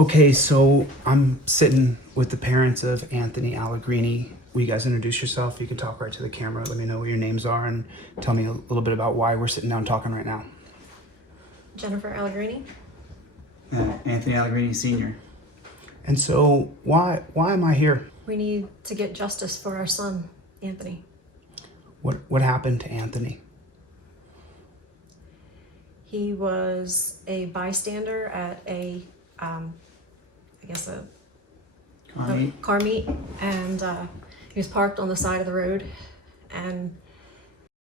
Okay, so I'm sitting with the parents of Anthony Allegrini. Will you guys introduce yourself? You can talk right to the camera. Let me know what your names are and tell me a little bit about why we're sitting down talking right now. Jennifer Allegrini. Anthony Allegrini Sr. And so why am I here? We need to get justice for our son, Anthony. What happened to Anthony? He was a bystander at a car meet, and he was parked on the side of the road, and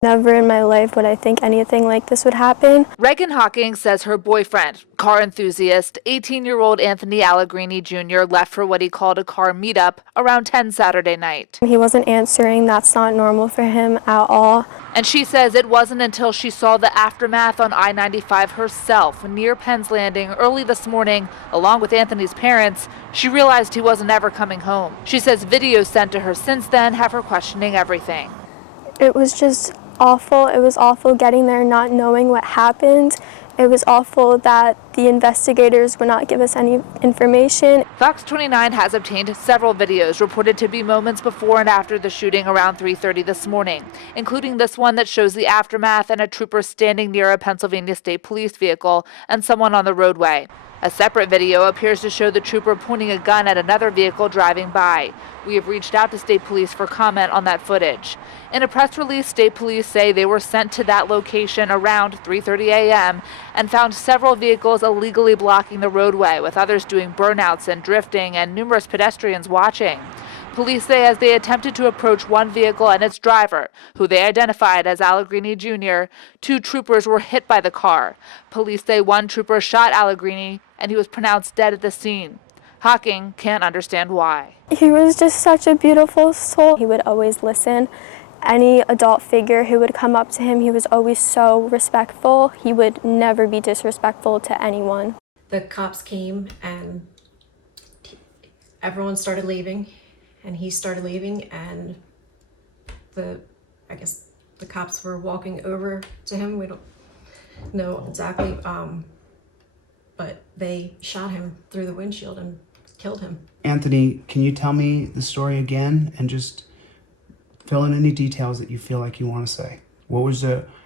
Never in my life would I think anything like this would happen. Reagan Hawking says her boyfriend, car enthusiast, 18-year-old Anthony Allegrini Jr. left for what he called a car meetup around 10 Saturday night. He wasn't answering. That's not normal for him at all. And she says it wasn't until she saw the aftermath on I-95 herself near Penn's Landing early this morning, along with Anthony's parents, she realized he wasn't ever coming home. She says videos sent to her since then have her questioning everything. It was just awful. It was awful getting there, not knowing what happened. It was awful that the investigators would not give us any information. Fox 29 has obtained several videos reported to be moments before and after the shooting around 3:30 this morning, including this one that shows the aftermath and a trooper standing near a Pennsylvania State Police vehicle and someone on the roadway. A separate video appears to show the trooper pointing a gun at another vehicle driving by. We have reached out to state police for comment on that footage. In a press release, state police say they were sent to that location around 3:30 a.m. and found several vehicles illegally blocking the roadway, with others doing burnouts and drifting and numerous pedestrians watching. Police say as they attempted to approach one vehicle and its driver, who they identified as Allegrini Jr., two troopers were hit by the car. Police say one trooper shot Allegrini and he was pronounced dead at the scene. Hawking can't understand why. He was just such a beautiful soul. He would always listen. Any adult figure who would come up to him, he was always so respectful. He would never be disrespectful to anyone. the cops came and everyone started leaving, and he started leaving, and I guess the cops were walking over to him. We don't know exactly, but they shot him through the windshield and killed him. Anthony, can you tell me the story again and just fill in any details that you feel like you want to say?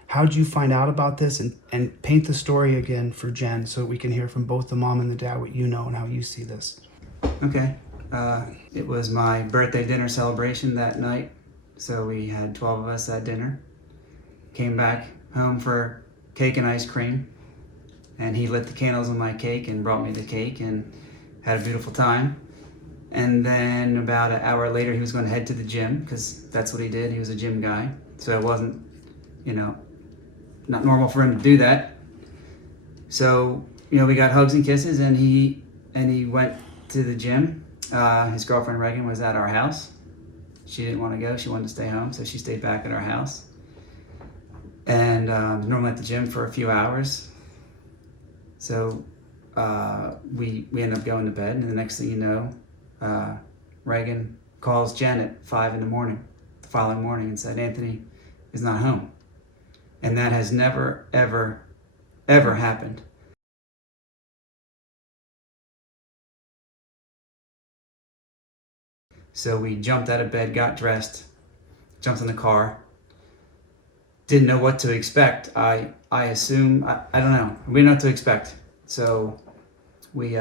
How did you find out about this, and paint the story again for Jen so we can hear from both the mom and the dad what you know and how you see this. Okay. It was my birthday dinner celebration that night, so we had 12 of us at dinner. Came back home for cake and ice cream, and he lit the candles on my cake and brought me the cake and had a beautiful time. And then about an hour later, he was going to head to the gym, because that's what he did. He was a gym guy, so it wasn't, not normal for him to do that. So, we got hugs and kisses, and he went to the gym. His girlfriend Reagan was at our house. She didn't want to go. She wanted to stay home, so she stayed back at our house. And normally at the gym for a few hours. So we ended up going to bed, and the next thing you know, Reagan calls Jen at 5 a.m. the following morning and said Anthony is not home. And that has never, ever, ever happened. So we jumped out of bed, got dressed, jumped in the car. Didn't know what to expect. I assume, I don't know. We didn't know what to expect. So we...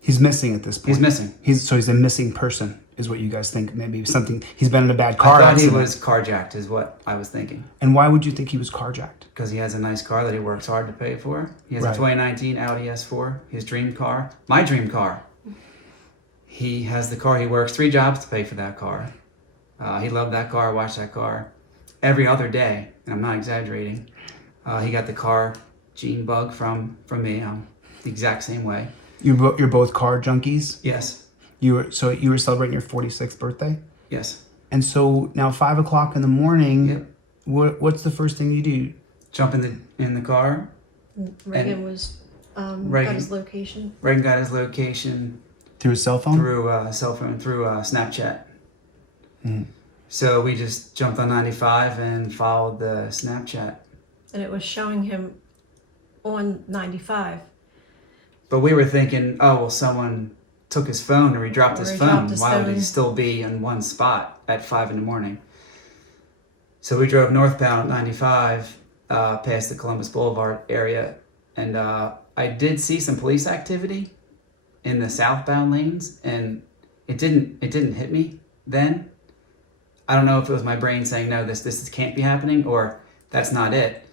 He's missing at this point. He's missing. He's a missing person, is what you guys think. Maybe something, he's been in a bad car I thought accident. he was carjacked, is what I was thinking. And why would you think he was carjacked? Because he has a nice car that he works hard to pay for. He has Right. a 2019 Audi S4, his dream car, my dream car. He has the car, he works 3 jobs to pay for that car. He loved that car, watched that car every other day, and I'm not exaggerating. He got the car gene bug from me. I'm the exact same way. You're both car junkies? Yes. You were celebrating your 46th birthday? Yes. And so now 5 o'clock in the morning, Yep. what's the first thing you do? Jump in the car. Reagan was Reagan- got his location. Reagan got his location Through a cell phone? through a cell phone, through Snapchat. Mm. So we just jumped on 95 and followed the Snapchat. And it was showing him on 95 But we were thinking, oh, well, someone took his phone or he dropped his phone. Why would he still be in one spot at 5 a.m? So we drove northbound 95 past the Columbus Boulevard area, and I did see some police activity in the southbound lanes, and it didn't hit me then. I don't know if it was my brain saying, no, this can't be happening, or that's not it.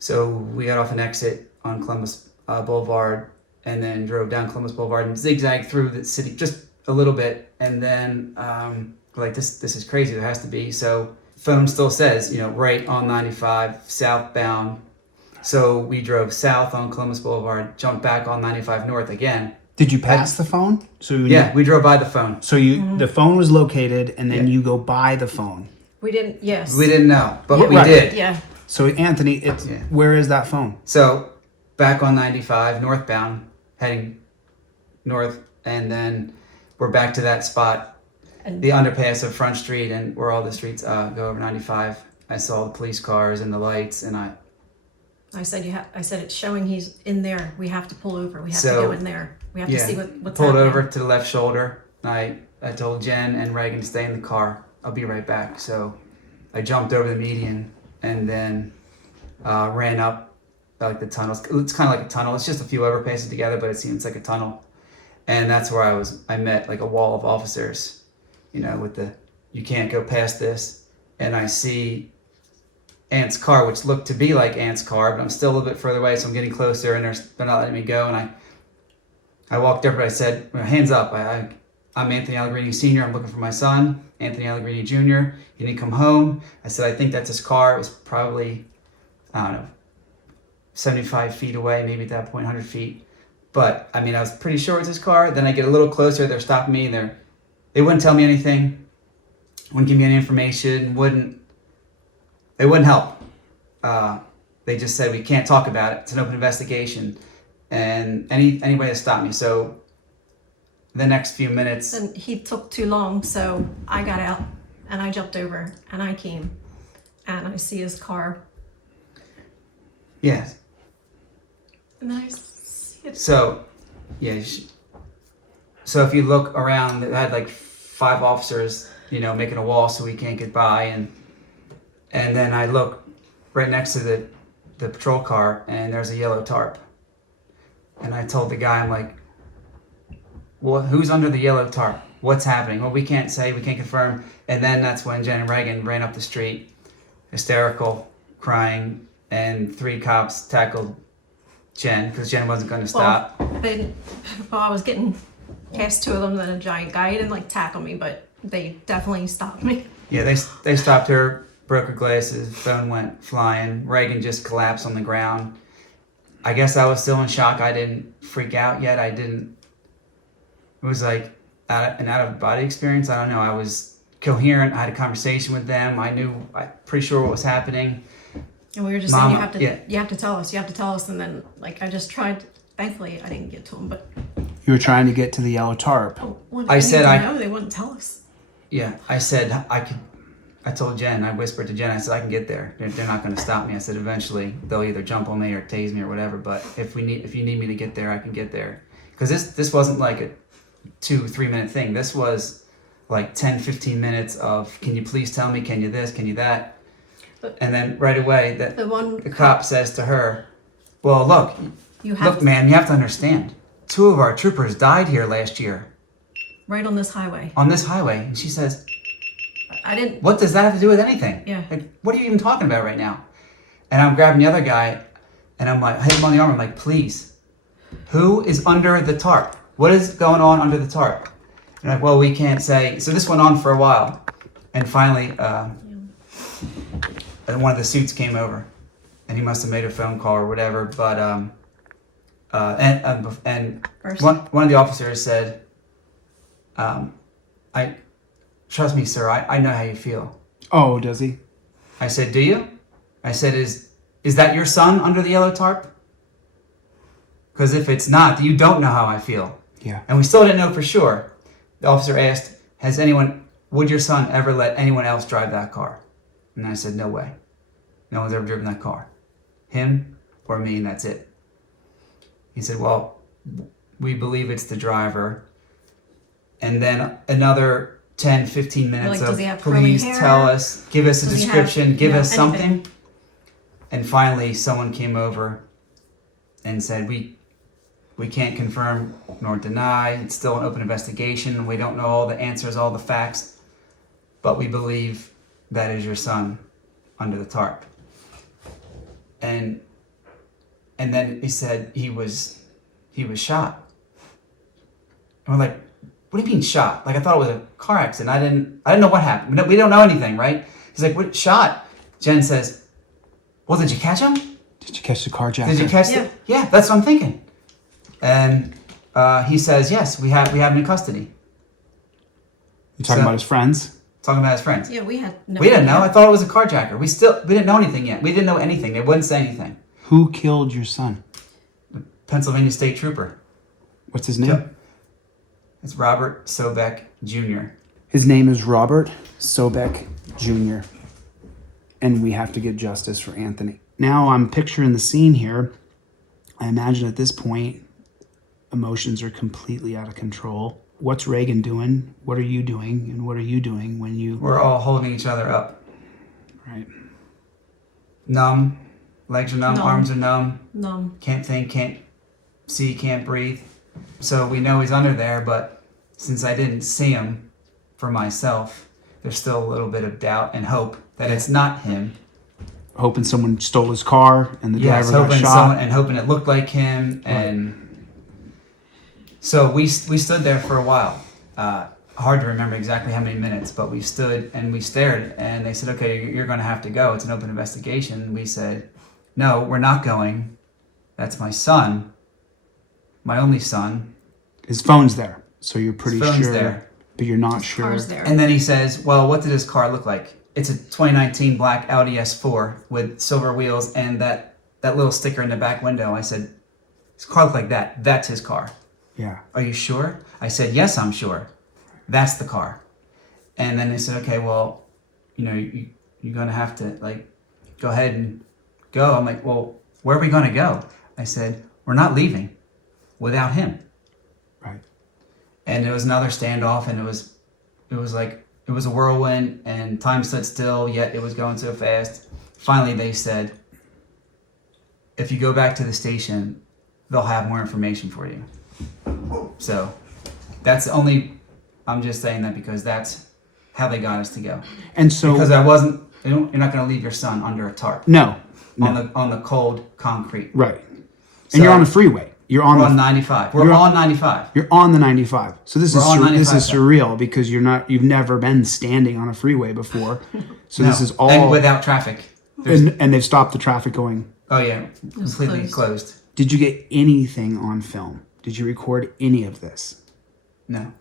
So we got off an exit on Columbus Boulevard and then drove down Columbus Boulevard and zigzagged through the city just a little bit. And then we're like, this is crazy. There has to be. So phone still says, right on 95 southbound. So we drove south on Columbus Boulevard, jumped back on 95 north again. Did you pass the phone? So yeah, we drove by the phone. So the phone was located, and then you go by the phone. We didn't. Yes. We didn't know, but Yeah, we right. did. Yeah. So Anthony, where is that phone? So back on 95 northbound, heading north, and then we're back to that spot, And the underpass of Front Street, and where all the streets go over 95. I saw the police cars and the lights, and I said, I said it's showing he's in there. We have to pull over. We have to So, go in there. We have to see what's pulled happening. over to the left shoulder. And I told Jen and Reagan to stay in the car. I'll be right back. So I jumped over the median and then ran up like the tunnels. It's kind of like a tunnel. It's just a few overpasses together, but it seems like a tunnel. And that's where I met like a wall of officers, with the, you can't go past this. And I see Ant's car, which looked to be like Ant's car, but I'm still a little bit further away, so I'm getting closer, and they're not letting me go. And I walked over, I said, hands up, I'm Anthony Allegrini Sr., I'm looking for my son, Anthony Allegrini Jr., you need to come home. I said, I think that's his car. It was probably, I don't know, 75 feet away, maybe at that point, 100 feet. But, I was pretty sure it was his car. Then I get a little closer, they're stopping me, they wouldn't tell me anything, wouldn't give me any information, they wouldn't help. They just said, we can't talk about it. It's an open investigation. And anybody that stopped me. So the next few minutes. And he took too long, so I got out and I jumped over and I came and I see his car. Yes. And then I see it. So, yeah. So if you look around, they had like 5 officers, making a wall so we can't get by. And then I look right next to the patrol car, and there's a yellow tarp. And I told the guy, I'm like, well, who's under the yellow tarp? What's happening? Well, we can't say, we can't confirm. And then that's when Jen and Reagan ran up the street, hysterical, crying, and 3 cops tackled Jen, because Jen wasn't going to stop. I was getting past 2 of them, then a giant guy. He didn't tackle me, but they definitely stopped me. Yeah, they stopped her, broke her glasses, phone went flying. Reagan just collapsed on the ground. I guess I was still in shock. I didn't freak out yet. It was like an out-of-body experience. I don't know. I was coherent. I had a conversation with them. I'm pretty sure what was happening. And we were just Mama, saying, you have to tell us. And then, I just tried. Thankfully, I didn't get to him, but You were trying to get to the yellow tarp. I said no, they wouldn't tell us. Yeah, I said I told Jen, I whispered to Jen, I said, I can get there. They're not going to stop me. I said, eventually they'll either jump on me or tase me or whatever. But if you need me to get there, I can get there. Because this wasn't like a 2-3 minute thing. This was like 10, 15 minutes of, can you please tell me, can you this, can you that? And then right away, the cop says to her, well, look, ma'am, you have to understand. 2 of our troopers died here last year. Right on this highway. On this highway. And she says, I didn't. what does that have to do with anything? Yeah. Like, what are you even talking about right now? And I'm grabbing the other guy, and I'm like, I hit him on the arm. I'm like, please, who is under the tarp? What is going on under the tarp? And like, well, we can't say. So this went on for a while, and finally, one of the suits came over, and he must have made a phone call or whatever. But and one of the officers said, trust me, sir, I know how you feel. Oh, does he? I said, do you? I said, is that your son under the yellow tarp? Because if it's not, you don't know how I feel. Yeah. And we still didn't know for sure. The officer asked, would your son ever let anyone else drive that car? And I said, no way. No one's ever driven that car. Him or me, and that's it. He said, well, we believe it's the driver. And then another 10, 15 minutes Like, does he have of curly please hair? tell us, give us a Does he have, description, give us anything? something. And finally, someone came over and said, we can't confirm nor deny. It's still an open investigation. We don't know all the answers, all the facts, but we believe that is your son under the tarp. And then he said he was shot. And we're like, what do you mean shot? Like, I thought it was a car accident. I didn't know what happened. We don't know anything, right? He's like, what shot? Jen says, well, did you catch him? Did you catch the carjacker? Did you catch Yeah. the? Yeah, that's what I'm thinking. And he says, yes, we have him in custody. You talking about his friends? Talking about his friends. Yeah, we had no We didn't know. idea. I thought it was a carjacker. We didn't know anything yet. We didn't know anything. They wouldn't say anything. Who killed your son? Pennsylvania State Trooper. What's his name? Yep. It's Robert Sobeck Jr. His name is Robert Sobeck Jr. And we have to get justice for Anthony. Now I'm picturing the scene here. I imagine at this point, emotions are completely out of control. What's Reagan doing? What are you doing? And what are you doing when you... We're all holding each other up. Right. Numb. Legs are numb. Numb. Arms are numb. No. Can't think, can't see, can't breathe. So we know he's under there, but since I didn't see him for myself, there's still a little bit of doubt and hope that it's not him. Hoping someone stole his car and the Yes, driver got hoping shot. and hoping it looked like him. And so we stood there for a while. Hard to remember exactly how many minutes, but we stood and we stared. And they said, okay, you're going to have to go. It's an open investigation. We said, no, we're not going. That's my son, my only son. His phone's there, so you're pretty His phone's sure, there. but you're not His sure. car's there. And then he says, well, what did his car look like? It's a 2019 black Audi S4 with silver wheels and that little sticker in the back window. I said, his car looked like that. That's his car. Yeah. Are you sure? I said, yes, I'm sure. That's the car. And then they said, okay, well, you're going to have to, like, go ahead and go. I'm like, well, where are we going to go? I said, we're not leaving without him. Right. And it was another standoff, and it was a whirlwind, and time stood still, yet it was going so fast. Finally, they said, if you go back to the station, they'll have more information for you. So that's I'm just saying that because that's how they got us to go. And so... Because you're not going to leave your son under a tarp. No. On the cold concrete. Right. And So- you're on the freeway. We're We're on 95. We're on 95. You're on the 95. So this We're on 95 this is now. surreal because you've never been standing on a freeway before. So this No, is all and without traffic. and they've stopped the traffic going. Oh yeah, completely closed. Did you get anything on film? Did you record any of this? No,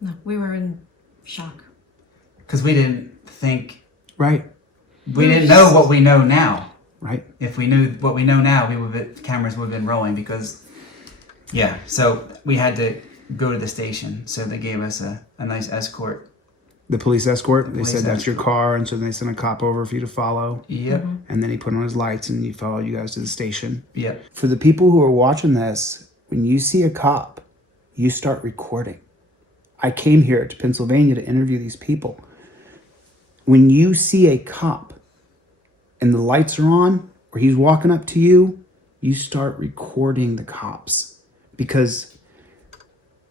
No, we were in shock. because we didn't think. Right. We didn't know what we know now. Right. If we knew what we know now, cameras would have been rolling because, yeah. So we had to go to the station. So they gave us a nice escort. The police escort. They Police said that's your escort. car, and so they sent a cop over for you to follow. Yep. And then he put on his lights, and he followed you guys to the station. Yep. For the people who are watching this, when you see a cop, you start recording. I came here to Pennsylvania to interview these people. When you see a cop and the lights are on, or he's walking up to you, you start recording the cops. Because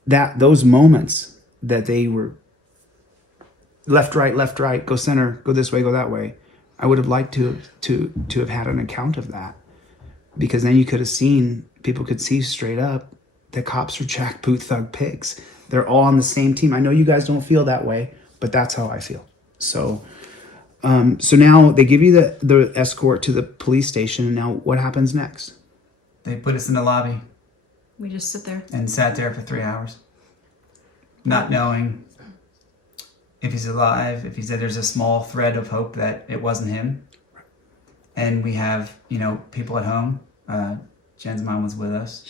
those moments that they were left, right, go center, go this way, go that way, I would have liked to have had an account of that. Because then you could have seen, people could see straight up, the cops are jackboot thug pigs. They're all on the same team. I know you guys don't feel that way, but that's how I feel. So now they give you the escort to the police station. And now what happens next? They put us in the lobby We just sit there. and sat there for 3 hours, not knowing if he's alive. If he said there's a small thread of hope that it wasn't him. And we have, people at home. Jen's mom was with us.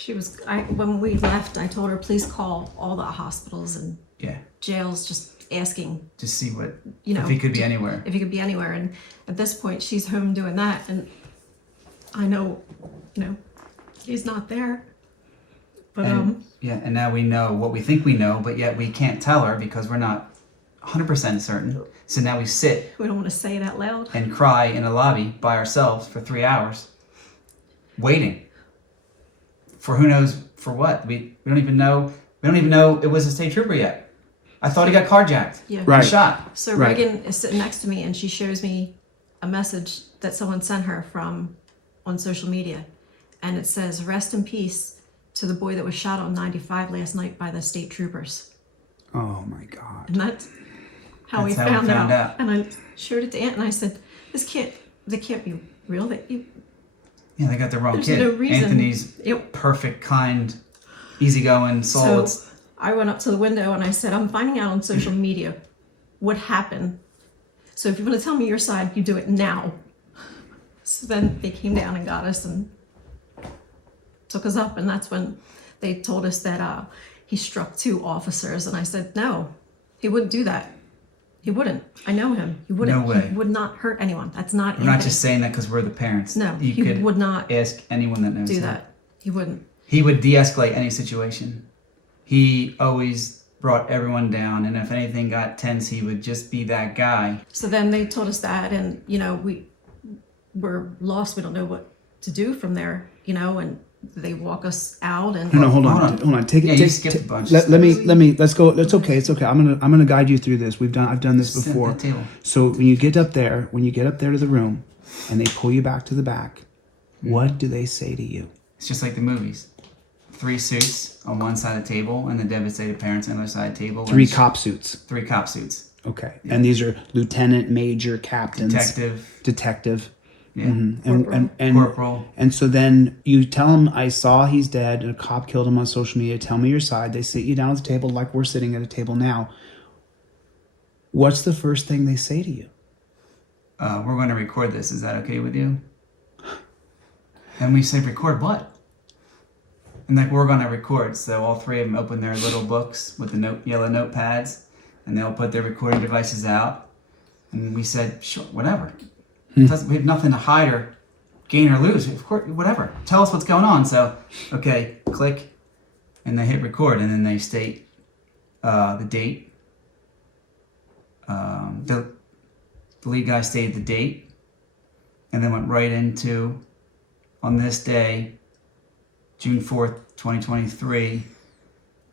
When we left, I told her, please call all the hospitals and Yeah, jails, just asking, to see what if he could be anywhere. if he could be anywhere. And at this point, she's home doing that. And I know, He's not there. But And now we know what we think we know, but yet we can't tell her because we're not 100% certain. So now we sit we don't want to say it out loud. and cry in a lobby by ourselves for 3 hours, waiting for who knows for what. We don't even know. We don't even know it was a state trooper yet. I thought he got carjacked. Yeah. Right. And shot. So Right. Reagan is sitting next to me, and she shows me a message that someone sent her from on social media, and it says, "Rest in peace to the boy that was shot on 95 last night by the state troopers." Oh my God. And that's how we That's how we found found out. out. And I showed it to Aunt, and I said, they can't be real. That you, Yeah, they got the wrong There's kid. no reason. Anthony's Yep. perfect, kind, easygoing soul. So It's- I went up to the window and I said, "I'm finding out on social media what happened. So if you want to tell me your side, you do it now." So then they came down and got us and took us up, and that's when they told us that he struck 2 officers, and I said, "No, he wouldn't do that. He wouldn't. I know him. He wouldn't. No way. He would not hurt anyone. That's not we're not Anthony. just saying that because we're the parents. No, you he could would not ask anyone that knows do him. that. He wouldn't." He would de-escalate any situation. He always brought everyone down, and if anything got tense, he would just be that guy. So then they told us that, and we're lost. We don't know what to do from there, and they walk us out. And No, hold Hold on. on. Hold on. Take it. Yeah, you take, skipped a take- bunch. Let me. Let's go. It's okay. It's okay. I'm gonna guide you through this. I've done this Sit at before. the table. So when you get up there to the room, and they pull you back to the back, what do they say to you? It's just like the movies. 3 suits on one side of the table, and the devastated parents on the other side of the table. 3 and cop suits. 3 cop suits. Okay. And these are lieutenant, major, captains, detective. Yeah. And Corporal. and so then you tell them, "I saw he's dead, and a cop killed him on social media. Tell me your side." They sit you down at the table like we're sitting at a table now. What's the first thing they say to you? We're going to record this. Is that okay with you? And we say, record what? And like, we're going to record. So all 3 of them open their little books with the yellow notepads, and they'll put their recording devices out. And we said, sure, whatever. We have nothing to hide or gain or lose. Of course, whatever. Tell us what's going on. So, okay, click, and they hit record, and then they state the date. The lead guy stated the date, and then went right into, on this day, June 4th, 2023,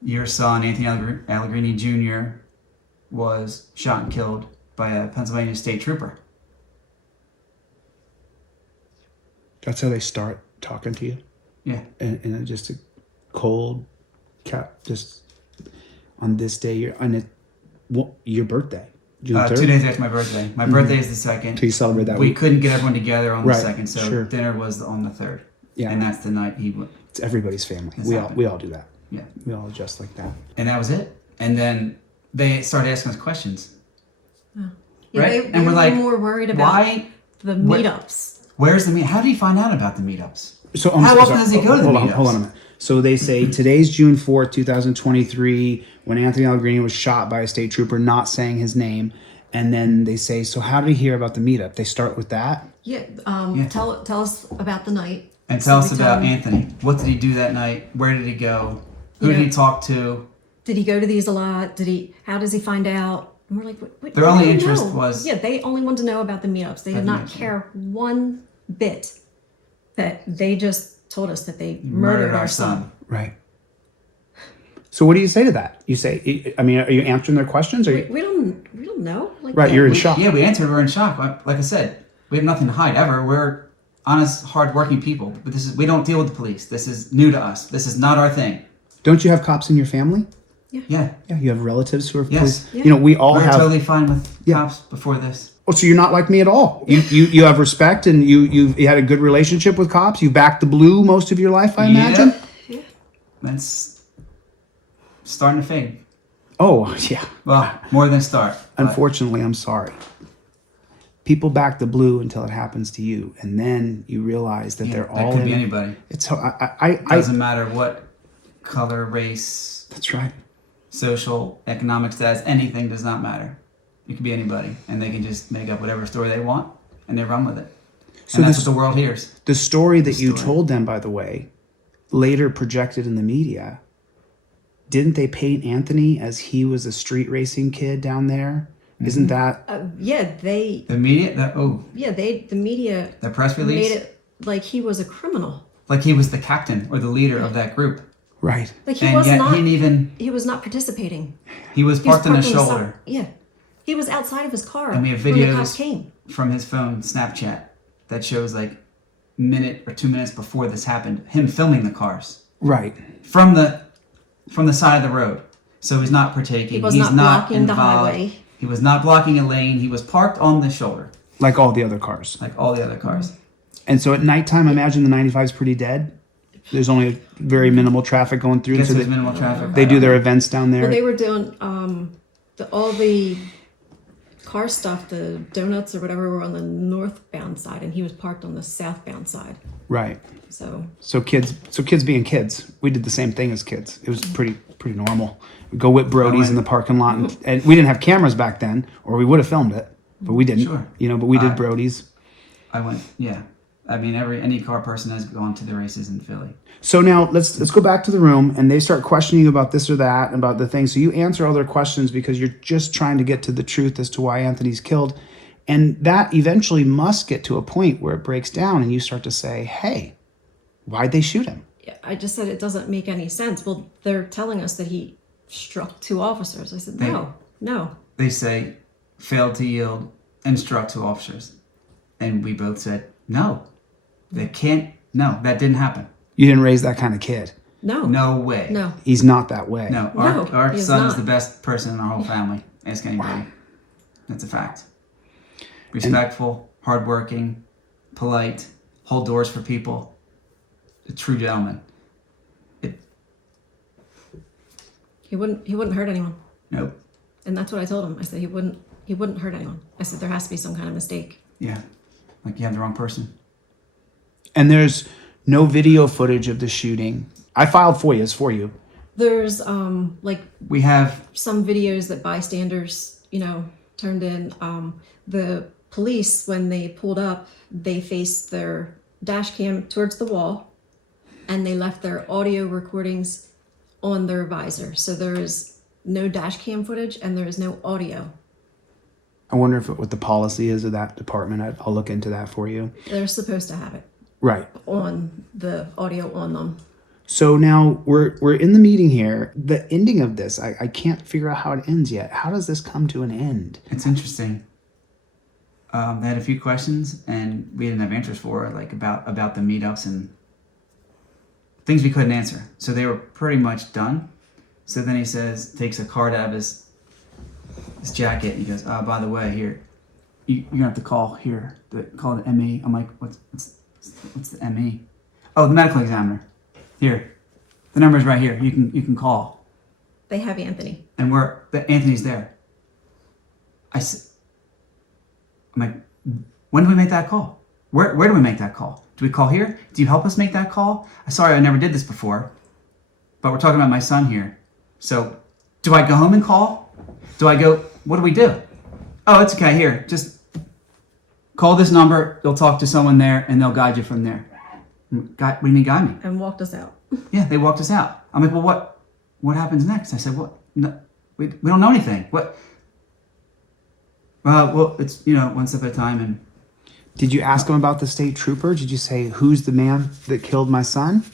your son, Anthony Allegrini Jr., was shot and killed by a Pennsylvania state trooper. That's how they start talking to you, Yeah. and just a cold cap. Just on this day, your birthday, June 3rd. 2 days after my birthday. My birthday is the 2nd. So you celebrate that We week. couldn't get everyone together on the Right, 2nd, so sure. dinner was on the 3rd. Yeah. And that's the night he went. It's everybody's family. It's We happened. all do that. Yeah. We all adjust like that. And that was it. And then they started asking us questions. Yeah, Right? they And we're were like, more worried about Why? the What- meetups. Where's the meet? How did he find out about the meetups? So How often does he go to the hold on, meetups? hold on a minute. So they say today's June 4th, 2023, when Anthony Allegrini was shot by a state trooper, not saying his name. And then they say, so how did he hear about the meetup? They start with that. Yeah, Yeah. Tell us about the night. And tell us we about him, Anthony. What did he do that night? Where did he go? Who Yeah. did he talk to? Did he go to these a lot? How does he find out? And we're like, what Their we only don't interest know. was- Yeah, they only wanted to know about the meetups. They did About the not meetups, care one bit that they just told us that they murdered our son. Right. So what do you say to that? You say, I mean, are you answering their questions? Or We don't know. Like, Right, you're in We- shock. Yeah, we answered. We're in shock. Like I said, we have nothing to hide ever. We're honest, hardworking people. But we don't deal with the police. This is new to us. This is not our thing. Don't you have cops in your family? Yeah. Yeah, you have relatives who are Yes. police. Yeah. You know, we all We're have. totally fine with Yeah. cops before this. Oh, so you're not like me at all. You have respect, and you had a good relationship with cops. You backed the blue most of your life, I imagine. Yeah. That's starting to fade. Oh yeah. Well, more than start. but- Unfortunately, I'm sorry. People back the blue until it happens to you, and then you realize that Yeah, they're that all could in. be anybody. It's I Doesn't matter what color, race, That's right. social, economic status, anything does not matter. It could be anybody, and they can just make up whatever story they want, and they run with it. So And that's this- what the world hears. The story that you Story. told them, by the way, later projected in the media, didn't they paint Anthony as he was a street racing kid down there? Isn't that They The media, the media the press release, made it like he was a criminal. like he was the captain or the leader of that group. right? Like he And was yet not. He was not participating. he was He was parked on the side- shoulder. Yeah, he was outside of his car And we have when the cops videos came. from his phone, Snapchat, that shows like minute or 2 minutes before this happened, him filming the cars Right. from the side of the road. So he's not partaking. He was he's not blocking the involved. highway. He was not blocking a lane. He was parked on the shoulder, Like all the other cars. like all the other cars. And so at nighttime, I imagine the 95 is pretty dead. There's only a very minimal traffic going through. I guess So there's they, minimal traffic. they do their events down there. Well, they were doing all the car stuff, the donuts or whatever, were on the northbound side, and he was parked on the southbound side. Right. So So kids being kids. We did the same thing as kids. It was pretty normal. We'd go whip Brody's in the parking lot, and we didn't have cameras back then, or we would have filmed it, but we didn't. Sure. But we did Brody's. I went, yeah. I mean, any car person has gone to the races in Philly. So now let's go back to the room, and they start questioning you about this or that, about the thing. So you answer all their questions because you're just trying to get to the truth as to why Anthony's killed, and that eventually must get to a point where it breaks down, and you start to say, "Hey, why'd they shoot him?" yeah, I just said it doesn't make any sense. Well, they're telling us that he struck 2 officers. I said, no. They say failed to yield and struck 2 officers, and we both said no. They can't. No, that didn't happen. You didn't raise that kind of kid. No. No way. No. He's not that way. No, No, our he is son is not. the best person in our whole family. Ask anybody. That's a fact. Respectful, hardworking, polite, hold doors for people. A true gentleman. He wouldn't hurt anyone. Nope. And that's what I told him. I said he wouldn't hurt anyone. I said there has to be some kind of mistake. Yeah. Like you have the wrong person. And there's no video footage of the shooting. I filed FOIAs for you. There's like We have some videos that bystanders, turned in. The police, when they pulled up, they faced their dash cam towards the wall, and they left their audio recordings on their visor. So there is no dash cam footage and there is no audio. I wonder what the policy is of that department. I'll look into that for you. They're supposed to have it Right. on the audio on them. So now we're in the meeting here. The ending of this, I can't figure out how it ends yet. How does this come to an end? It's interesting. They had a few questions, and we didn't have answers for it, like about the meetups and things we couldn't answer. So they were pretty much done. So then he takes a card out of his jacket, and he goes, by the way, here, you're gonna have to call here. Call the ME. I'm like, what's the ME? Oh, the medical examiner. Here, the number's right here. You can call. They have Anthony. And Anthony's there. I'm like, when do we make that call? Where do we make that call? Do we call here? Do you help us make that call? Sorry, I never did this before, but we're talking about my son here. So, do I go home and call? Do I go? What do we do? Oh, it's okay. Here, just call this number. You'll talk to someone there, and they'll guide you from there. What do you mean guide me? And walked us out. Yeah, they walked us out. I'm like, well, what happens next? I said, what? No, we don't know anything. What? Well, it's one step at a time. And Did you ask him about the state trooper? Did you say, who's the man that killed my son?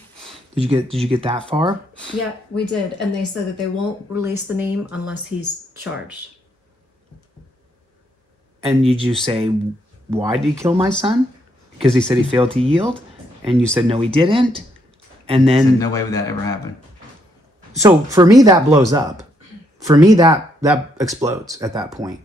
Did you get that far? Yeah, we did. And they said that they won't release the name unless he's charged. And did you say, why did he kill my son? Because he said he failed to yield? And you said, no, he didn't. And then, no way would that ever happen. so for me, that blows up. For me, that explodes at that point.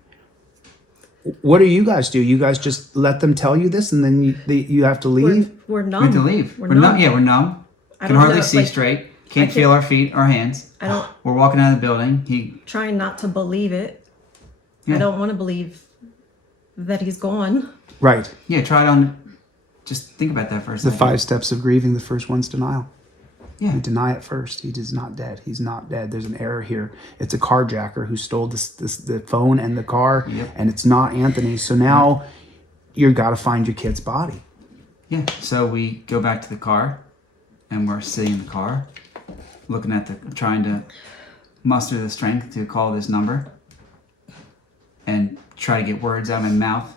What do you guys do? You guys just let them tell you this, and then you have to leave? We're numb. We have to leave. We're We're numb. numb. Yeah, we're numb. I Can don't hardly know, see like, straight. Can't I feel can- our feet, our hands. I don't. We're walking out of the building. Trying not to believe it. Yeah. I don't want to believe that he's gone. Right. Yeah, try it on. Just think about that for a The second. 5 steps of grieving. The first one's denial. Yeah. You deny it first. He is not dead. He's not dead. There's an error here. It's a carjacker who stole the phone and the car, Yep. and it's not Anthony. So now you got to find your kid's body. Yeah. So we go back to the car, and we're sitting in the car, looking at trying to muster the strength to call this number and try to get words out of my mouth,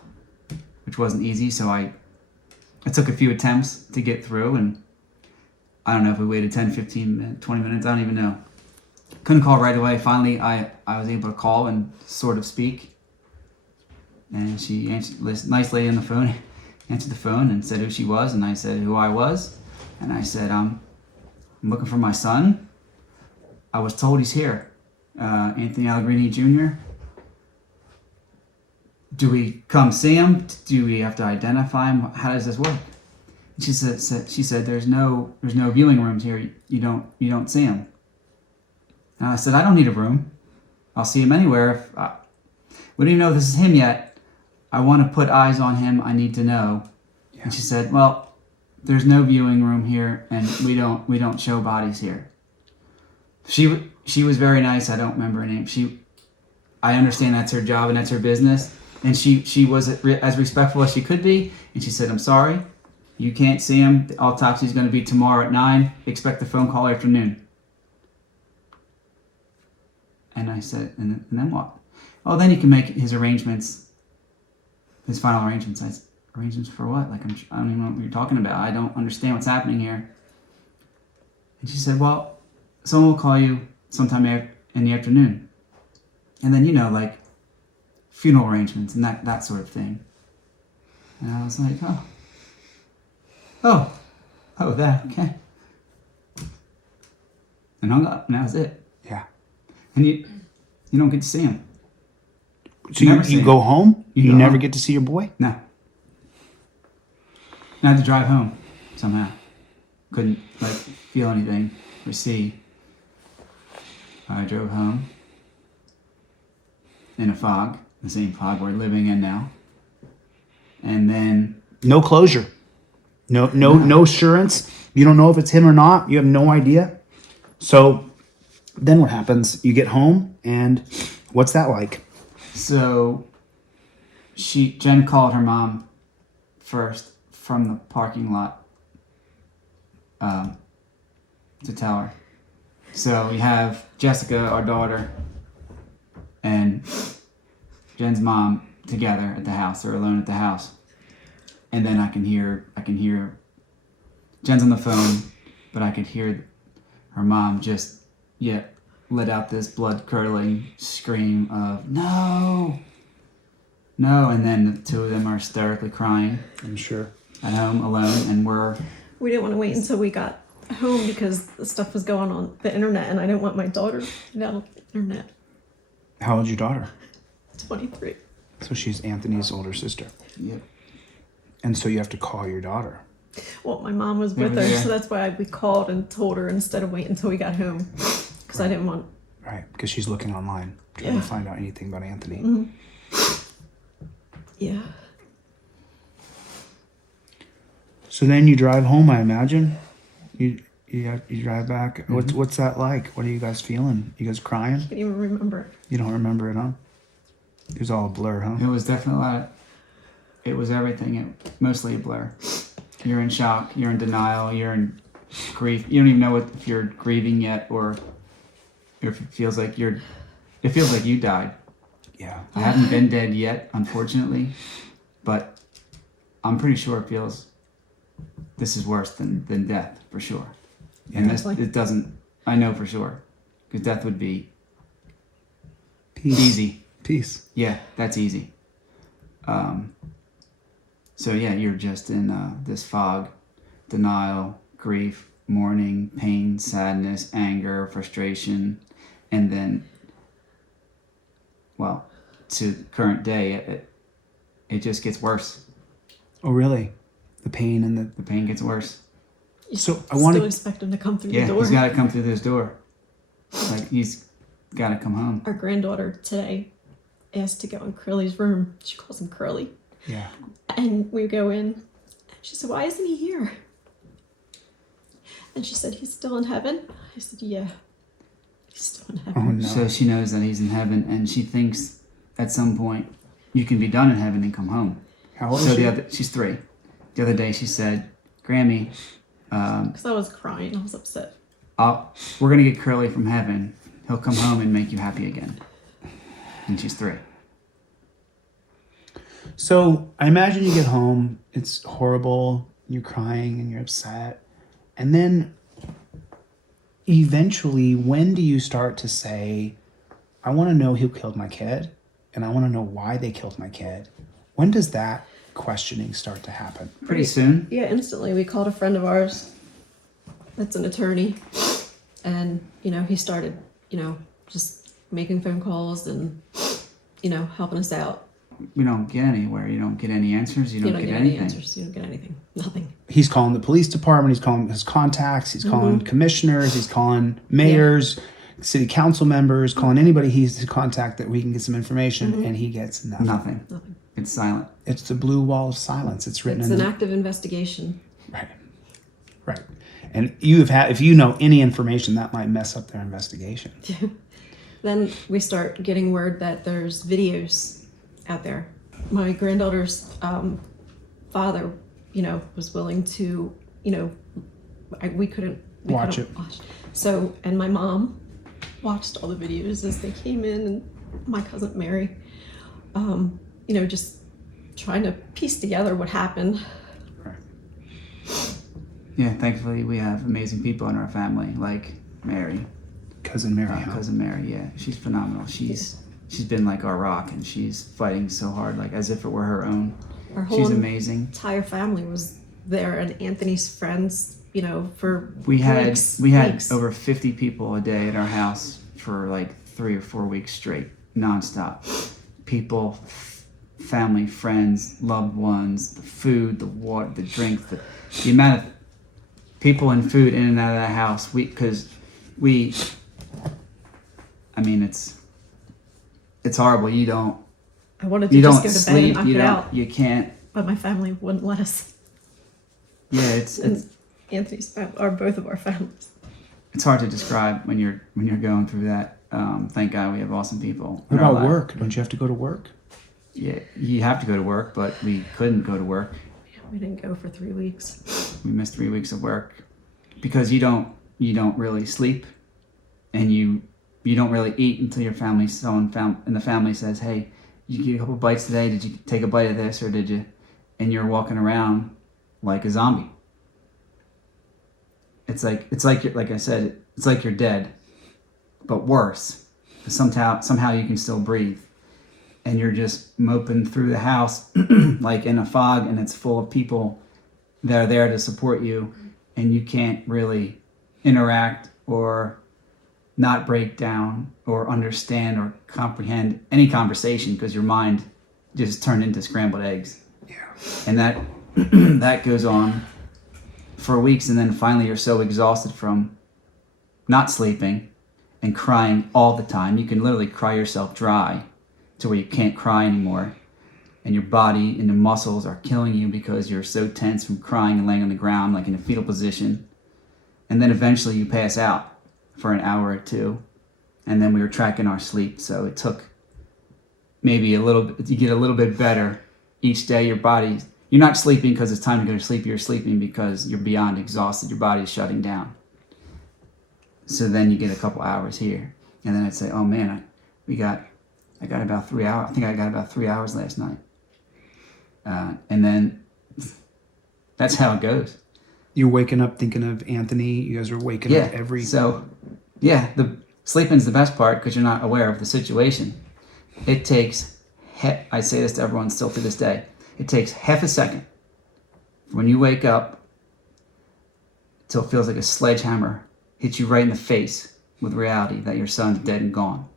which wasn't easy. So I took a few attempts to get through, and I don't know if we waited 10, 15 minutes, 20 minutes, I don't even know. Couldn't call right away. Finally, I was able to call and sort of speak. And she answered, this nice lady on the phone answered the phone and said who she was, and I said who I was. And I said, I'm looking for my son. I was told he's here. Anthony Allegrini Jr. Do we come see him? Do we have to identify him? How does this work? And she said there's no viewing rooms here. You don't see him. And I said, I don't need a room. I'll see him anywhere. We don't even know if this is him yet. I want to put eyes on him. I need to know. Yeah. And she said, well, there's no viewing room here, and we don't show bodies here. She was very nice. I don't remember her name. I understand that's her job and that's her business. And she was as respectful as she could be. And she said, I'm sorry, you can't see him. The autopsy is going to be tomorrow at 9. Expect a phone call afternoon. And I said, and then what? Oh, then he can make his arrangements, his final arrangements. I said, arrangements for what? Like, I don't even know what you're talking about. I don't understand what's happening here. And she said, well, someone will call you sometime in the afternoon. And then, like funeral arrangements and that sort of thing. And I was like, oh, that, okay. And hung up, and that was it. Yeah. And you don't get to see him. So you go home? You never get to see your boy? No. I had to drive home somehow. Couldn't feel anything or see. I drove home in a fog, the same fog we're living in now. And then no closure. No assurance. You don't know if it's him or not. You have no idea. So then what happens? You get home, and what's that like? So Jen called her mom first from the parking lot to tell her. So we have Jessica, our daughter, and Jen's mom together at the house. They're alone at the house. And then I can hear Jen's on the phone, but I could hear her mom just let out this blood-curdling scream of no, and then the two of them are hysterically crying. I'm sure. At home alone, and we didn't want to wait until we got home because the stuff was going on the internet, and I didn't want my daughter down on the internet. How old's your daughter? 23. So she's Anthony's older sister. Yep. And so you have to call your daughter. Well, my mom was with her, so that's why we called and told her instead of waiting until we got home, because I didn't want. Right, because she's looking online trying to find out anything about Anthony. Mm-hmm. Yeah. So then you drive home, I imagine. You drive back. Mm-hmm. What's that like? What are you guys feeling? You guys crying? I can't even remember. You don't remember it, huh? It was all a blur, huh? It was definitely it was everything. Mostly a blur. You're in shock. You're in denial. You're in grief. You don't even know if you're grieving yet, or if it feels like you died. Yeah. I haven't been dead yet, unfortunately, but I'm pretty sure it feels this is worse than death, for sure. And it doesn't, I know for sure, because death would be easy. Peace. Yeah, that's easy. So yeah, you're just in this fog, denial, grief, mourning, pain, sadness, anger, frustration, and then, well, to current day, it just gets worse. Oh, really? The pain and the pain gets worse. You so I still expect him to come through the door. Yeah, he's got to come through this door. He's got to come home. Our granddaughter today asked to go in Curly's room. She calls him Curly. Yeah. And we go in, and she said, "Why isn't he here?" And she said, "He's still in heaven." I said, "Yeah, he's still in heaven." Oh no. So she knows that he's in heaven, and she thinks at some point you can be done in heaven and come home. How old is she? She's 3. The other day she said, "Grammy, Because I was crying. I was upset. We're gonna get Curly from heaven. He'll come home and make you happy again. And she's 3. So I imagine you get home, it's horrible, you're crying and you're upset. And then eventually, when do you start to say, I want to know who killed my kid and I want to know why they killed my kid? When does that questioning start to happen? Pretty soon. Yeah, instantly. We called a friend of ours that's an attorney. And, he started, just making phone calls and, helping us out. We don't get anywhere. You don't get any answers. You don't get any anything. answers. You don't get anything. Nothing. He's calling the police department, he's calling his contacts, he's calling commissioners, he's calling mayors, city council members, calling anybody he's to contact that we can get some information, and he gets nothing. Nothing. It's silent. It's the blue wall of silence. It's written It's in an active investigation. Right. And if you know any information, that might mess up their investigation. Then we start getting word that there's videos out there. My granddaughter's father, was willing to, we couldn't Watch it. So, and my mom watched all the videos as they came in, and my cousin Mary, just trying to piece together what happened. Yeah, thankfully we have amazing people in our family, like Mary. Cousin Mary. Cousin Mary, yeah. She's phenomenal. She's been like our rock, and she's fighting so hard, like as if it were her own. Our whole She's amazing. entire family was there, and Anthony's friends, for We had weeks. over 50 people a day at our house for like 3 or 4 weeks straight, nonstop. People, family, friends, loved ones, the food, the water, the drink, the amount of people and food in and out of that house. It's horrible. I wanted to You just don't go to bed sleep. and knock it out, You can't. but my family wouldn't let us. Yeah, it's Anthony's family, or both of our families. it's hard to describe when you're going through that. Thank God we have awesome people. What in our about life. work? Don't you have to go to work? Yeah, you have to go to work, but we couldn't go to work. We didn't go for 3 weeks. We missed 3 weeks of work because you don't really sleep, and you don't really eat until someone in the family says, "Hey, you get a couple bites today. Did you take a bite of this, or did you?" And you're walking around like a zombie. It's like I said, it's like you're dead, but worse. Somehow you can still breathe, and you're just moping through the house like in a fog, and it's full of people that are there to support you, and you can't really interact or not break down or understand or comprehend any conversation because your mind just turned into scrambled eggs. Yeah. And that that goes on for weeks, and then finally you're so exhausted from not sleeping and crying all the time. You can literally cry yourself dry to where you can't cry anymore, and your body and the muscles are killing you because you're so tense from crying and laying on the ground like in a fetal position. And then eventually you pass out for an hour or two, and then we were tracking our sleep, so it took maybe a little bit. You get a little bit better each day. You're not sleeping because it's time to go to sleep. You're sleeping because you're beyond exhausted. Your body is shutting down. So then you get a couple hours here, and then I'd say, "Oh man, I got about 3 hours. I think I got about 3 hours last night." And then that's how it goes. You're waking up thinking of Anthony. You guys are waking up every. So, yeah, the sleeping's the best part because you're not aware of the situation. It takes, I say this to everyone still to this day, it takes half a second when you wake up till it feels like a sledgehammer hits you right in the face with reality that your son's dead and gone.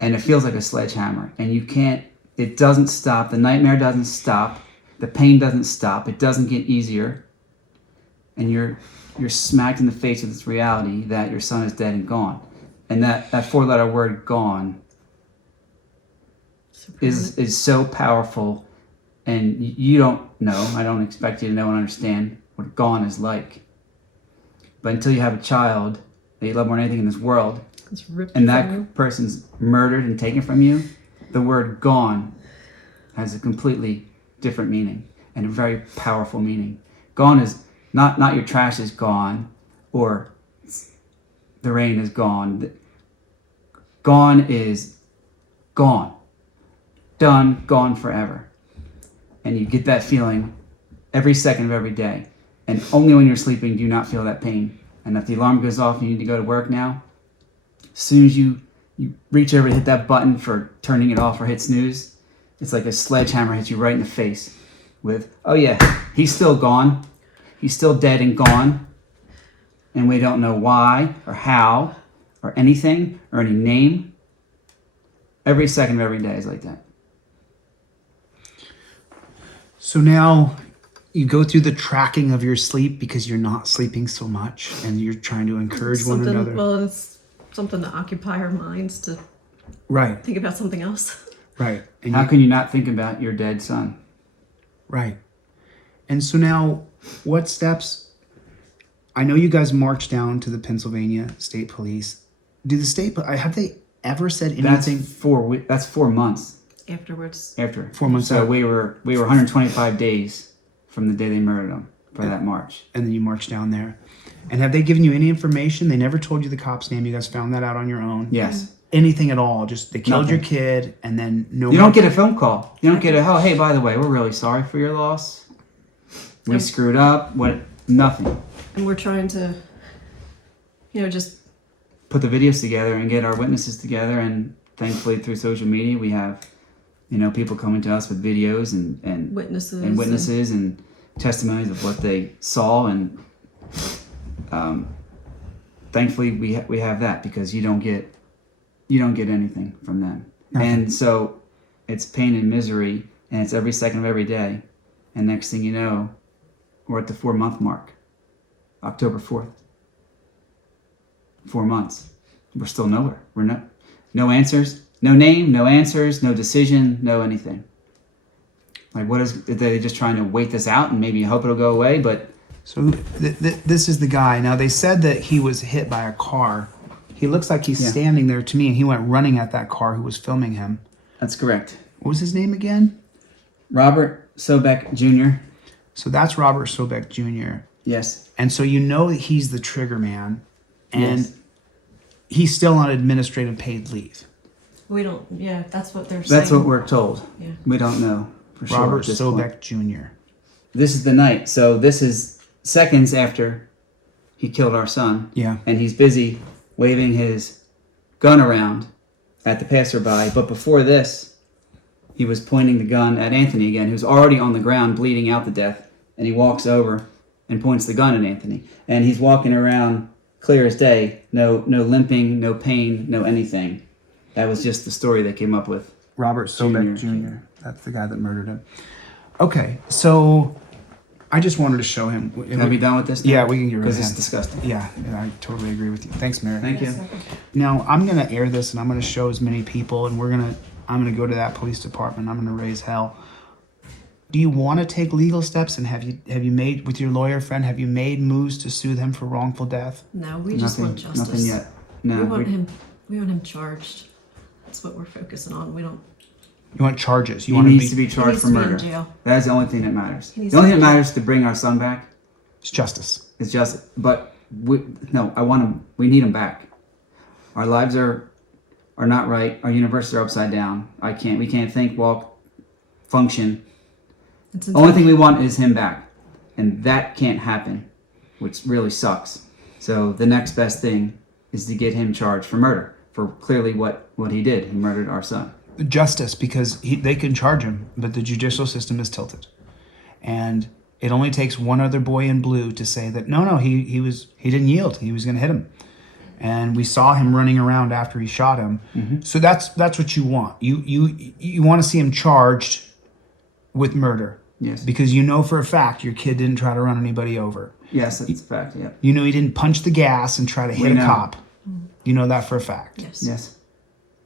And it feels like a sledgehammer, and it doesn't stop. The nightmare doesn't stop. The pain doesn't stop. It doesn't get easier. And you're smacked in the face with this reality that your son is dead and gone. And that 4-letter word gone is so powerful. And you don't know, I don't expect you to know and understand what gone is like. But until you have a child that you love more than anything in this world, and that person's murdered and taken from you, the word gone has a completely different meaning and a very powerful meaning. Gone is not your trash is gone, or the rain is gone. Gone is gone. Done, gone forever. And you get that feeling every second of every day. And only when you're sleeping do you not feel that pain. And if the alarm goes off and you need to go to work now, as soon as you reach over to hit that button for turning it off or hit snooze, it's like a sledgehammer hits you right in the face with, oh yeah, he's still gone. He's still dead and gone. And we don't know why or how or anything or any name. Every second of every day is like that. So now you go through the tracking of your sleep because you're not sleeping so much and you're trying to encourage one Something- another. Well, it's something to occupy our minds to Right, think about something else. right. And How you- can you not think about your dead son? Right. And so now, what steps? I know you guys marched down to the Pennsylvania State Police. Have they ever said anything? That's 4 months Afterwards, after. 4 months So out. we were 125 days from the day they murdered him for that march. And then you marched down there. And have they given you any information? They never told you the cop's name. You guys found that out on your own. Yes. Anything at all? Just they killed your Nothing. kid, and then no. You don't get a phone call. You don't get oh, hey, by the way, we're really sorry for your loss. We Yep. screwed up. What? Nothing. and we're trying to, just Put the videos together and get our witnesses together, and thankfully through social media we have, people coming to us with videos and witnesses. and testimonies of what they saw, and thankfully we have that because you don't get anything from them. Nothing. And so it's pain and misery, and it's every second of every day, and next thing you know, we're at the 4-month mark, October 4th. 4 months, we're still nowhere. We're no answers, no name, no answers, no decision, no anything. Like, are they just trying to wait this out and maybe hope it'll go away? But So this is the guy. Now they said that he was hit by a car. He looks like he's Yeah. standing there to me, and he went running at that car who was filming him. that's correct. What was his name again? Robert Sobeck Jr. So that's Robert Sobeck Jr. Yes. And so you know that he's the trigger man, and Yes. he's still on administrative paid leave. We don't. Yeah, that's what they're saying. That's what we're told. Yeah. We don't know for sure. Robert at this point. Sobeck Jr. This is the night. So this is seconds after he killed our son. Yeah. And he's busy waving his gun around at the passerby. But before this, he was pointing the gun at Anthony again, who's already on the ground bleeding out to death. And he walks over and points the gun at Anthony. And he's walking around clear as day. No limping, no pain, no anything. That was just the story they came up with. Robert Sobeck Jr. Jr. That's the guy that murdered him. Okay, so I just wanted to show him. Can I be done with this now? Yeah, we can get rid of Because him. it's disgusting. Yeah, I totally agree with you. Thanks, Mary. Thank you. Now I'm gonna air this, and I'm gonna show as many people, and I'm gonna go to that police department. I'm gonna raise hell. Do you want to take legal steps, and have you made with your lawyer friend? Have you made moves to sue them for wrongful death? No, we just want justice. Nothing yet. No, We want him. We want him charged. That's what we're focusing on. We don't. You want charges? He You want needs to be He charged needs for to be in murder. jail. That's the only thing that matters. He needs The only to thing that be- matters to bring our son back It's justice. is justice. But I want him. We need him back. Our lives are not right. Our universes are upside down. We can't think, walk, function. It's The only thing we want is him back, and that can't happen, which really sucks. So the next best thing is to get him charged for murder, for clearly what he did. He murdered our son. Justice, because they can charge him, but the judicial system is tilted, and it only takes one other boy in blue to say that no, he didn't yield. He was going to hit him, and we saw him running around after he shot him. Mm-hmm. So that's what you want. You want to see him charged with murder. Yes. Because you know for a fact your kid didn't try to run anybody over. Yes, that's a fact. Yeah. You know he didn't punch the gas and try to hit a know. cop. You know that for a fact. Yes. Yes.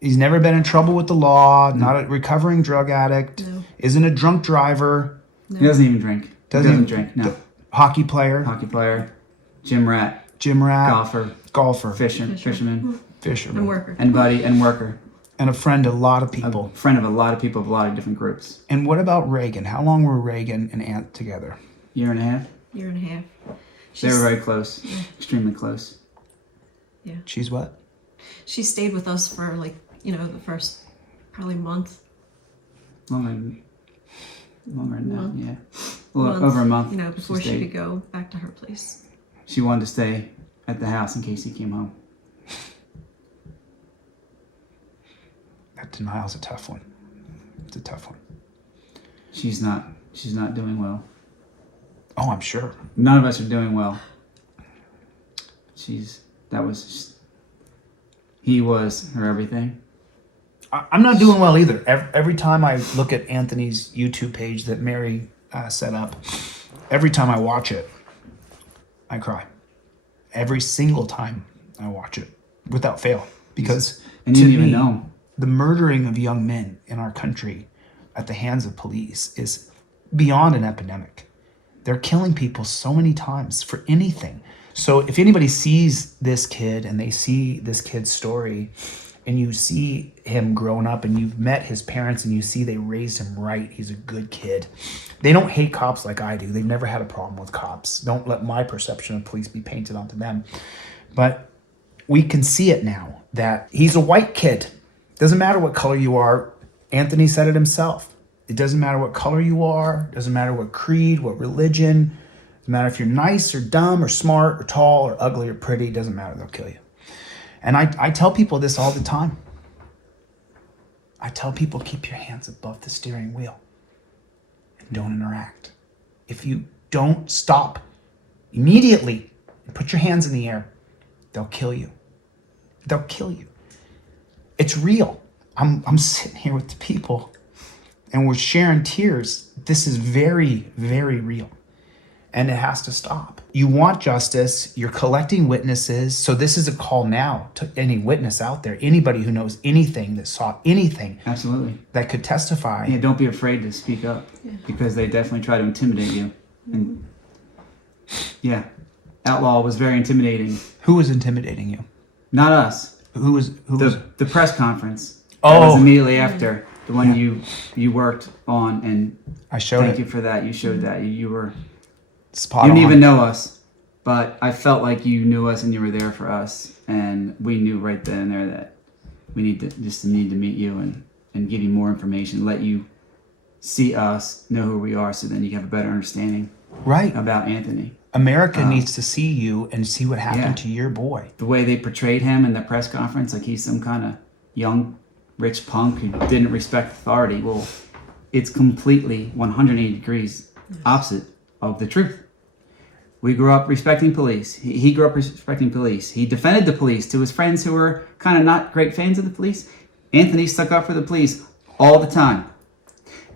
He's never been in trouble with the law, not a recovering drug addict, No. isn't a drunk driver, He doesn't even drink. Doesn't He doesn't even- drink. No. hockey player, Hockey player, gym rat, gym rat, golfer, fisherman, And worker. and buddy and worker. and a friend of a lot of A people. friend of a lot of people of a lot of different groups. And what about Reagan? How long were Reagan and Ant together? Year and a half. year and a half. They were very close, extremely close. She's what? She stayed with us for like, the first probably month. Longer than that, Month. yeah. Well, Month, over a month. Before she stayed. could go back to her place. She wanted to stay at the house in case he came home. That denial's a tough one. It's a tough one. She's not doing well. Oh, I'm sure. None of us are doing well. He was her everything. I'm not doing well either. Every time I look at Anthony's YouTube page that Mary set up, every time I watch it, I cry. Every single time I watch it, without fail. Because And to you didn't me, even know. the murdering of young men in our country at the hands of police is beyond an epidemic. They're killing people so many times for anything. So if anybody sees this kid and they see this kid's story and you see him growing up and you've met his parents and you see they raised him right, he's a good kid. They don't hate cops like I do. They've never had a problem with cops. Don't let my perception of police be painted onto them. But we can see it now that he's a white kid. Doesn't matter what color you are. Anthony said it himself. It doesn't matter what color you are. Doesn't matter what creed, what religion. Doesn't matter if you're nice or dumb or smart or tall or ugly or pretty. It doesn't matter. They'll kill you. And I tell people this all the time. I tell people, keep your hands above the steering wheel and don't interact. If you don't stop immediately and put your hands in the air, they'll kill you. They'll kill you. It's real. I'm sitting here with the people and we're sharing tears. This is very, very real. And it has to stop. You want justice. You're collecting witnesses. So this is a call now to any witness out there, anybody who knows anything, that saw anything. Absolutely. That could testify. Yeah, don't be afraid to speak up because they definitely try to intimidate you. And yeah, Outlaw was very intimidating. Who was intimidating you? Not us. Who was The press conference. Oh. That was immediately after the one you worked on, and I showed thank it. you for that. You showed that. You were Spot you didn't on. even know us, but I felt like you knew us and you were there for us, and we knew right then and there that we need to meet you and give you more information, let you see us, know who we are, so then you have a better understanding Right. about Anthony. America needs to see you and see what happened Yeah. to your boy. The way they portrayed him in the press conference, like he's some kind of young, rich punk who didn't respect authority. Well, it's completely 180 degrees opposite of the truth. We grew up respecting police. He grew up respecting police. He defended the police to his friends who were kind of not great fans of the police. Anthony stuck up for the police all the time.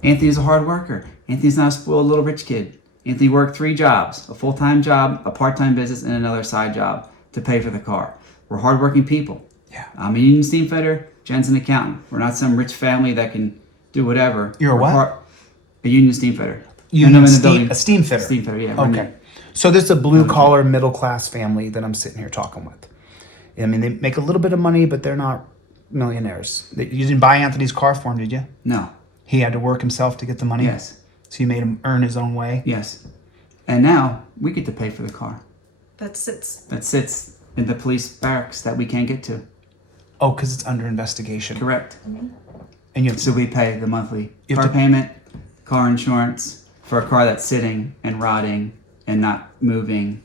Anthony's a hard worker. Anthony's not a spoiled little rich kid. Anthony worked 3 jobs, a full-time job, a part-time business, and another side job to pay for the car. We're hardworking people. Yeah. I'm a union steam fitter. Jen's an accountant. We're not some rich family that can do whatever. You're a We're what? A union steam fitter. You And I'm mean in the building. a steam fitter? Steam fitter, yeah. Okay. So this is a blue collar middle class family that I'm sitting here talking with. I mean, they make a little bit of money, but they're not millionaires. You didn't buy Anthony's car for him, did you? No. He had to work himself to get the money? Yes. So you made him earn his own way? Yes. And now we get to pay for the car That sits. that sits in the police barracks that we can't get to. Oh, because it's under investigation. Correct. And you have So we pay the monthly You have car to- payment, car insurance for a car that's sitting and rotting and not moving.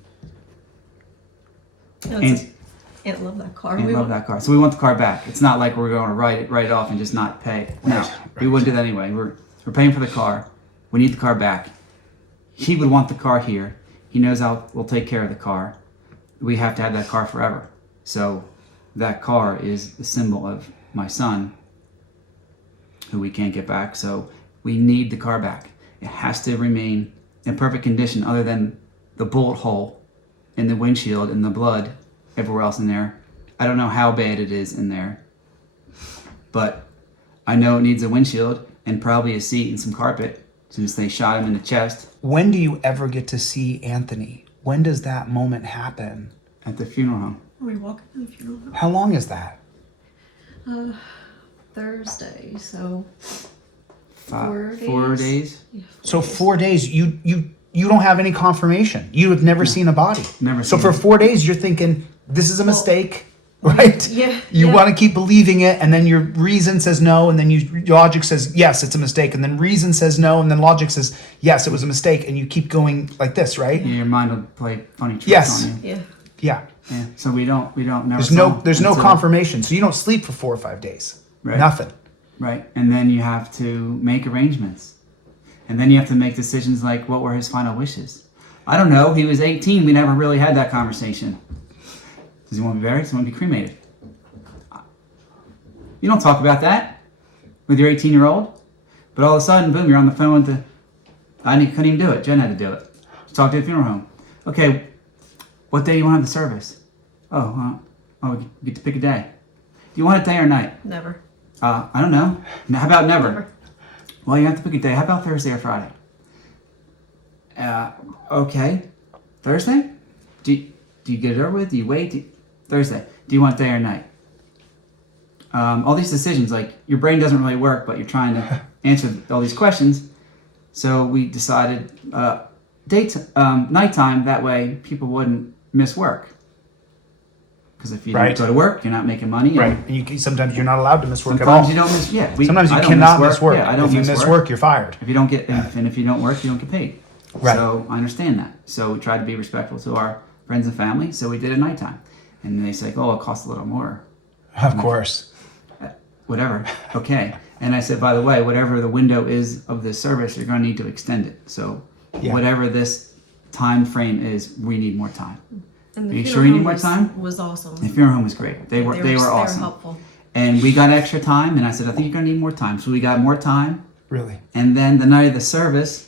Aunt loved that car. And love that car. So we want the car back. It's not like we're going to write it off and just not pay. No, Right, we wouldn't do that anyway. We're paying for the car. We need the car back. He would want the car here. He knows we'll take care of the car. We have to have that car forever. So that car is the symbol of my son, who we can't get back. So we need the car back. It has to remain in perfect condition, other than the bullet hole in the windshield and the blood everywhere else in there. I don't know how bad it is in there, but I know it needs a windshield and probably a seat and some carpet, since they shot him in the chest. When do you ever get to see Anthony? When does that moment happen? At the funeral home. We walk in the funeral home. How long is that? Thursday, so 4 4 days. yeah, So 4 days. You you don't have any confirmation. You have never seen a body. Never So seen for it. 4 days, you're thinking, this is a mistake, right? Yeah, You yeah. want to keep believing it, and then your reason says no, and then your logic says, yes, it's a mistake, and then reason says no, and then logic says, yes, it was a mistake, and you keep going like this, right? Your mind will play funny tricks Yes. on you. Yeah. Yeah. Yeah. So we don't never. There's saw no him there's no until- confirmation. So you don't sleep for 4 or 5 days. Right. Nothing. Right. And then you have to make arrangements. And then you have to make decisions like what were his final wishes. I don't know. He was 18. We never really had that conversation. Does he want to be buried? Does he want to be cremated? You don't talk about that with your 18-year-old. But all of a sudden, boom, you're on the phone with the... couldn't even do it. Jen had to do it. Talk to the funeral home. Okay, what day do you want to have the service? We get to pick a day. Do you want it day or night? Never. I don't know. How about never? Never. Well, you have to pick a day. How about Thursday or Friday? Okay. Thursday? Do you get it over with? Do you wait? Thursday. Do you want day or night? All these decisions, like your brain doesn't really work, but you're trying to answer all these questions. So we decided nighttime. That way, people wouldn't miss work. Because if you Right. don't go to work, you're not making money. and Right. And sometimes you're not allowed to miss work at all. Sometimes you don't miss. Yeah. Sometimes you I don't cannot miss work. Yeah, I don't if you miss work, you're fired. If you don't get, and if you don't work, you don't get paid. Right. So I understand that. So we try to be respectful to our friends and family. So we did it nighttime, and they say, "Oh, it costs a little more." Of course. Whatever. Okay. And I said, by the way, whatever the window is of this service, you're going to need to extend it. So Yeah. whatever this time frame is, we need more time. And the Are you funeral sure you need home more was- time? Was awesome. The funeral home was great. They were They were awesome. helpful. And we got extra time, and I said, I think you're going to need more time. So we got more time. Really. And then the night of the service,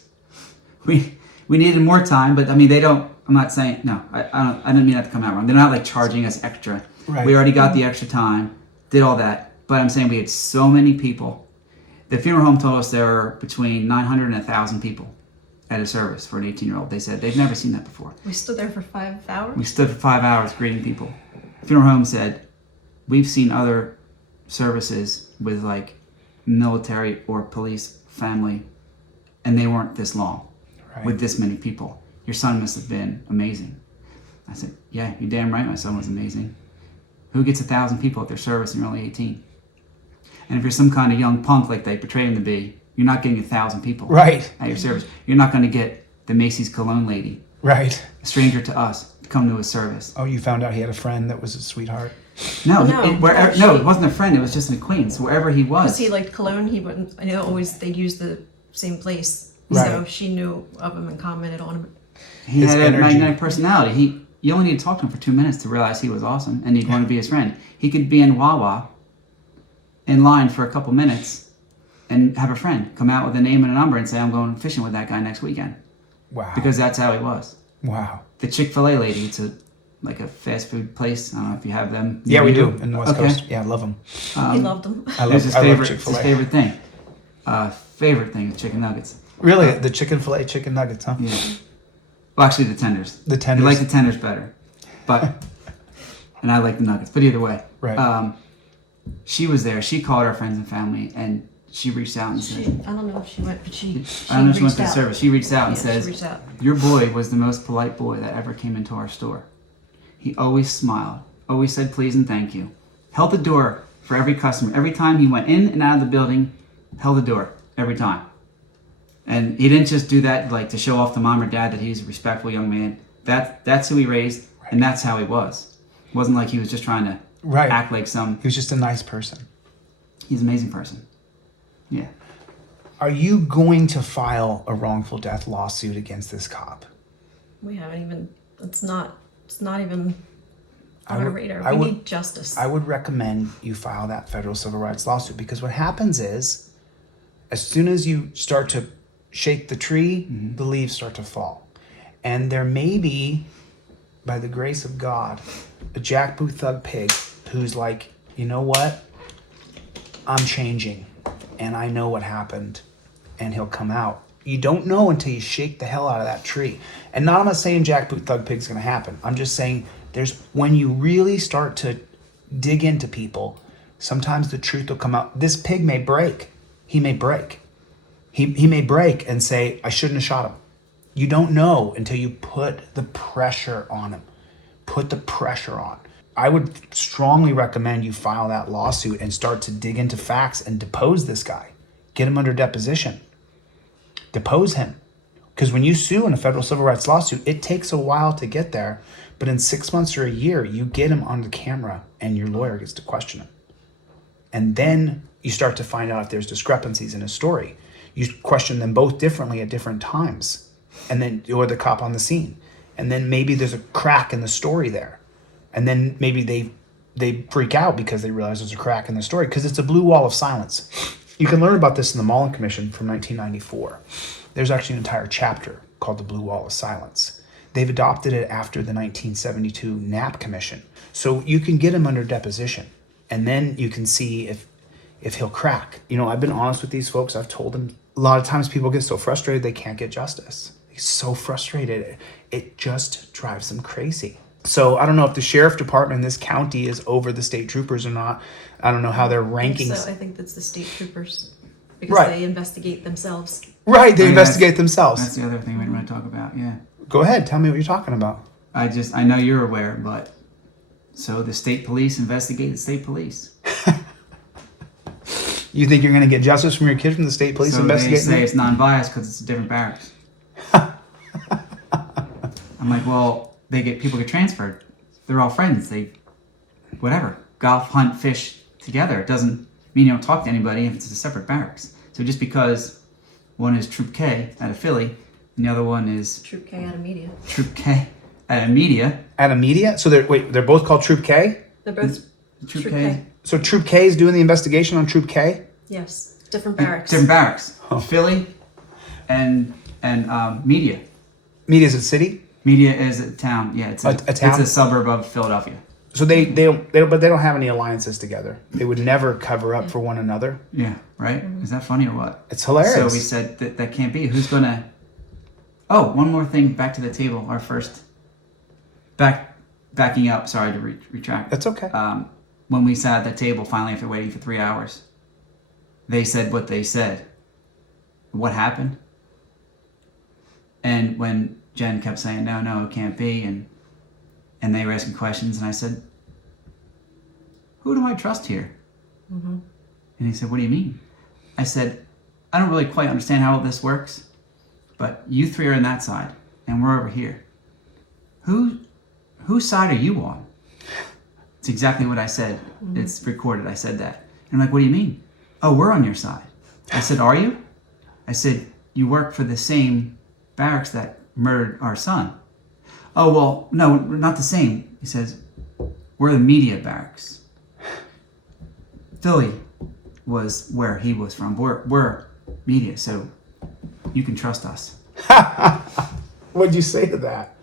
we needed more time, but I mean, they don't. I'm not saying no. I didn't mean that to come out wrong. They're not like charging us extra. Right. We already got the extra time, did all that. But I'm saying we had so many people. The funeral home told us there were between 900 and 1,000 people at a service for an 18-year-old. They said they've never seen that before. We stood there for 5 hours. We stood for 5 hours greeting people. The funeral home said, we've seen other services with like military or police family, and they weren't this long Right. with this many people. Your son must have been amazing. I said, yeah, you're damn right my son was amazing. Who gets 1,000 people at their service and you're only 18? And if you're some kind of young punk like they portray him to be, you're not getting 1,000 people Right. at your service. You're not going to get the Macy's cologne lady, Right. a stranger to us, to come to his service. Oh, you found out he had a friend that was a sweetheart. No, No, it wasn't a friend. It was just an acquaintance. Wherever he was, Because he liked cologne, he wouldn't. I know always they'd use the same place, Right. so she knew of him and commented on him. he his had a energy. magnetic personality. You only need to talk to him for 2 minutes to realize he was awesome, and you'd want to be his friend. He could be in Wawa, in line for a couple minutes, and have a friend come out with a name and a number and say, "I'm going fishing with that guy next weekend," Wow. because that's how he was. Wow. The Chick-fil-A lady, it's like a fast food place. I don't know if you have them. Yeah, near we you. do in the West Okay. Coast. Yeah, I love them. He loved him. I It love, was his I love favorite, his Chick-fil-A. favorite thing. Favorite thing is chicken nuggets. Really, the chicken fillet chicken nuggets, huh? Yeah. Well, actually, the tenders. The I tenders. like the tenders better, but and I like the nuggets. But either way, Right. She was there. She called our friends and family, and she reached out and She, said, I don't know if she went, but she "I don't know if she went reached to the out. service." She reached out and Yeah, says, she reached out. "Your boy was the most polite boy that ever came into our store. He always smiled, always said please and thank you, held the door for every customer. Every time he went in and out of the building, held the door every time." And he didn't just do that like to show off to mom or dad that he's a respectful young man. That's who he raised, and that's how he was. It wasn't like he was just trying to Right. act like some. He was just a nice person. He's an amazing person. Yeah. Are you going to file a wrongful death lawsuit against this cop? We haven't even. It's not even I on our would- radar. I We would- need justice. I would recommend you file that federal civil rights lawsuit, because what happens is, as soon as you start to shake the tree, the leaves start to fall. And there may be, by the grace of God, a jackboot thug pig who's like, you know what? I'm changing, and I know what happened, and he'll come out. You don't know until you shake the hell out of that tree. And I'm not saying jackboot thug pig's gonna happen. I'm just saying there's, when you really start to dig into people, sometimes the truth will come out. This pig may break. He may break. He may break and say, I shouldn't have shot him. You don't know until you put the pressure on them. Put the pressure on. I would strongly recommend you file that lawsuit and start to dig into facts and depose this guy. Get him under deposition. Depose him. Because when you sue in a federal civil rights lawsuit, it takes a while to get there. But in 6 months or a year, you get him on the camera and your lawyer gets to question him. And then you start to find out if there's discrepancies in his story. You question them both differently at different times. And then you're the cop on the scene. And then maybe there's a crack in the story there. And then maybe they freak out because they realize there's a crack in the story, because it's a blue wall of silence. You can learn about this in the Mullen Commission from 1994. There's actually an entire chapter called the Blue Wall of Silence. They've adopted it after the 1972 Knapp Commission. So you can get him under deposition, and then you can see if he'll crack. You know, I've been honest with these folks. I've told them a lot of times people get so frustrated they can't get justice. They're so frustrated. It just drives them crazy. So I don't know if the sheriff department in this county is over the state troopers or not. I don't know how their rankings. So I think that's the state troopers, because Right. they investigate themselves. Right, they Oh, yeah, investigate That's themselves. the other thing we want to talk about. Yeah. Go ahead, tell me what you're talking about. I know you're aware, but so the state police investigate the state police. You think you're going to get justice from your kid from the state police So investigating? they say them? it's non-biased because it's a different barracks. I'm like, well, people get transferred. They're all friends. Whatever, golf, hunt, fish together. It doesn't mean you don't talk to anybody if it's a separate barracks. So just because one is Troop K out of Philly and the other one is Troop K out of media. Troop K out of Media. At a media? So they're both called Troop K? They're both Troop Troop K. K. So Troop K is doing the investigation on Troop K? Yes, different barracks. Different barracks. Oh. Philly and Media. Media's a city? Media is a town. Yeah, it's A town? It's a suburb of Philadelphia. So they don't have any alliances together. They would never cover up for one another. Yeah, right? Is that funny or what? It's hilarious. So we said that can't be. Who's gonna? Oh, one more thing. Back to the table. Our first. Backing up. Sorry to retract. That's okay. When we sat at the table, finally after waiting for 3 hours, they said what they said. What happened? And when Jen kept saying no, it can't be, and they were asking questions, and I said, who do I trust here? Mm-hmm. And he said, what do you mean? I said, I don't really quite understand how all this works, but you three are on that side, and we're over here. Whose side are you on? It's exactly what I said. Mm-hmm. It's recorded. I said that. And I'm like, what do you mean? Oh, we're on your side. I said, are you? I said, you work for the same barracks that murdered our son. Oh, well, no, we're not the same. He says, we're the Media barracks. Philly was where he was from. We're Media, so you can trust us. What'd you say to that?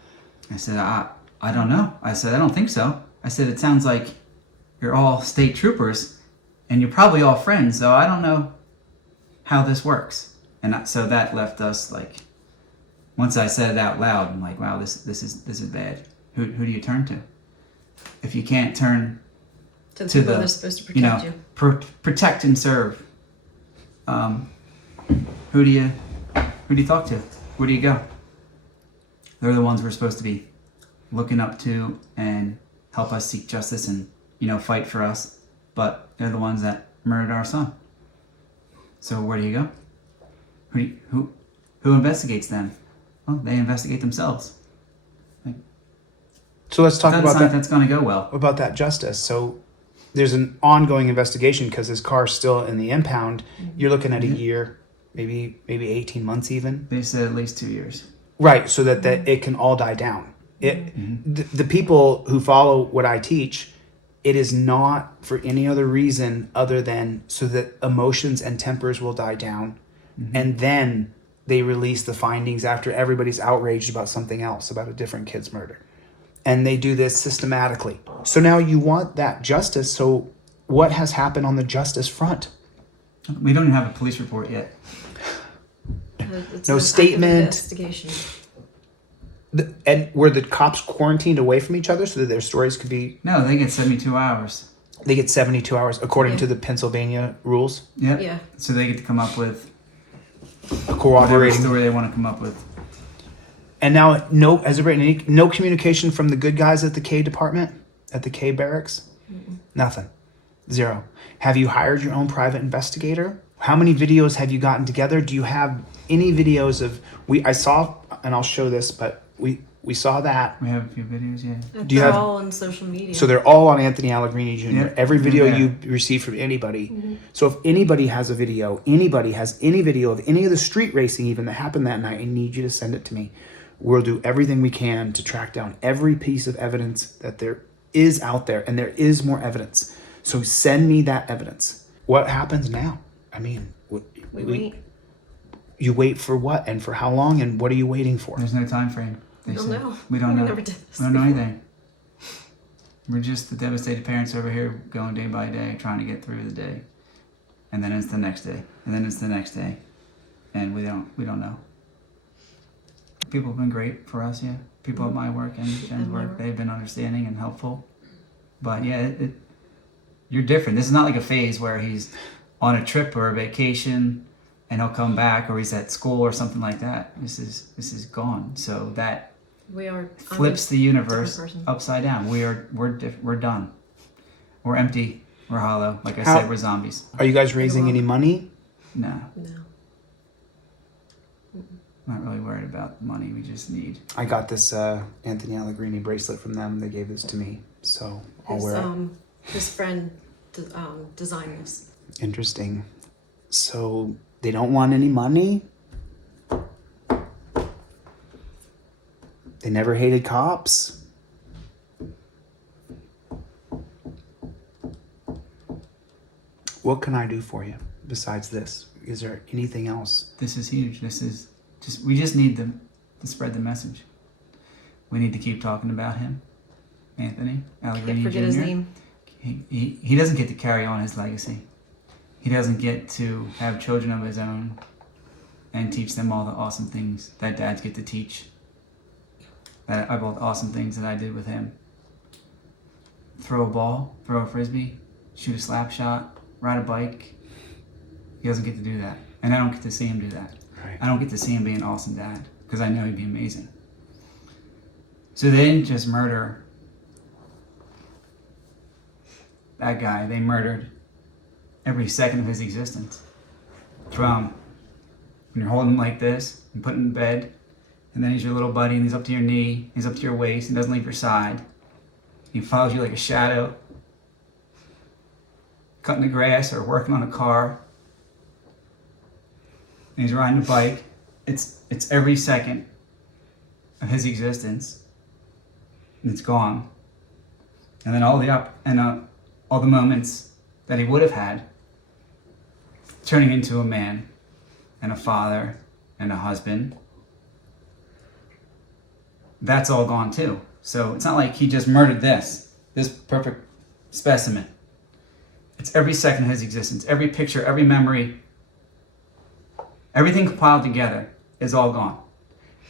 I said, I don't know. I said, I don't think so. I said, it sounds like you're all state troopers and you're probably all friends, so I don't know how this works. And so that left us like, once I said it out loud, I'm like, wow, this is bad. Who do you turn to? If you can't turn to the people that are supposed to protect you. Protect and serve, who do you talk to? Where do you go? They're the ones we're supposed to be looking up to and help us seek justice and fight for us, but they're the ones that murdered our son. So where do you go? Who investigates them? Well, they investigate themselves. So let's talk about that. That's going to go well. About that justice. So there's an ongoing investigation because his car's still in the impound. Mm-hmm. You're looking at a year, maybe 18 months even. They said at least 2 years. Right, so that it can all die down. The people who follow what I teach, it is not for any other reason other than so that emotions and tempers will die down. Mm-hmm. And then they release the findings after everybody's outraged about something else, about a different kid's murder. And they do this systematically. So now you want that justice. So what has happened on the justice front? We don't even have a police report yet. It's No an active statement. investigation. And were the cops quarantined away from each other so that their stories could be... No, they get 72 hours. They get 72 hours according Yeah. to the Pennsylvania rules. Yep. Yeah. So they get to come up with A whatever corroborating. story they want to come up with. And now, no communication from the good guys at the K department, at the K barracks? Nothing. Zero. Have you hired your own private investigator? How many videos have you gotten together? Do you have any videos of, I saw, and I'll show this, but we saw that. We have a few videos, yeah. Do you They're have- all on social media. So they're all on Anthony Allegrini Jr. Yeah. Every video Yeah. you receive from anybody. So if anybody has a video, anybody has any video of any of the street racing even that happened that night, I need you to send it to me. We'll do everything we can to track down every piece of evidence that there is out there, and there is more evidence. So send me that evidence. What happens now? I mean, we wait. You wait for what, and for how long, and what are you waiting for? There's no time frame. We don't know. We don't know. Never did this We don't know before. anything. We're just the devastated parents over here going day by day, trying to get through the day. And then it's the next day. And then it's the next day. And we don't know. People have been great for us, yeah. People at my work and Jen's my work, work. they've been understanding and helpful. But yeah, you're different. This is not like a phase where he's on a trip or a vacation and he'll come back, or he's at school or something like that. This is gone. So that We are flips the universe different person. upside down. We're done. We're empty. We're hollow. Like I How- said, we're zombies. Are you guys raising any money? No, No. not really worried about the money. We just need. I got this Anthony Allegrini bracelet from them. They gave this to me, so I'll wear it. His friend designed this. Interesting. So they don't want any money? They never hated cops? What can I do for you besides this? Is there anything else? This is huge. This is just. We just need to spread the message. We need to keep talking about him, Anthony Allegrini Can't forget Jr. his name. He doesn't get to carry on his legacy. He doesn't get to have children of his own and teach them all the awesome things that dads get to teach. That all the awesome things that I did with him. Throw a ball, throw a frisbee, shoot a slap shot, ride a bike. He doesn't get to do that. And I don't get to see him do that. Right. I don't get to see him be an awesome dad because I know he'd be amazing. So they didn't just murder that guy. They murdered every second of his existence. From when you're holding him like this and put him in bed, and then he's your little buddy and he's up to your knee, he's up to your waist, and doesn't leave your side. He follows you like a shadow, cutting the grass or working on a car. And he's riding a bike. It's every second of his existence, and it's gone. And then all the moments that he would have had, turning into a man, and a father, and a husband. That's all gone too. So it's not like he just murdered this perfect specimen. It's every second of his existence, every picture, every memory, everything compiled together is all gone.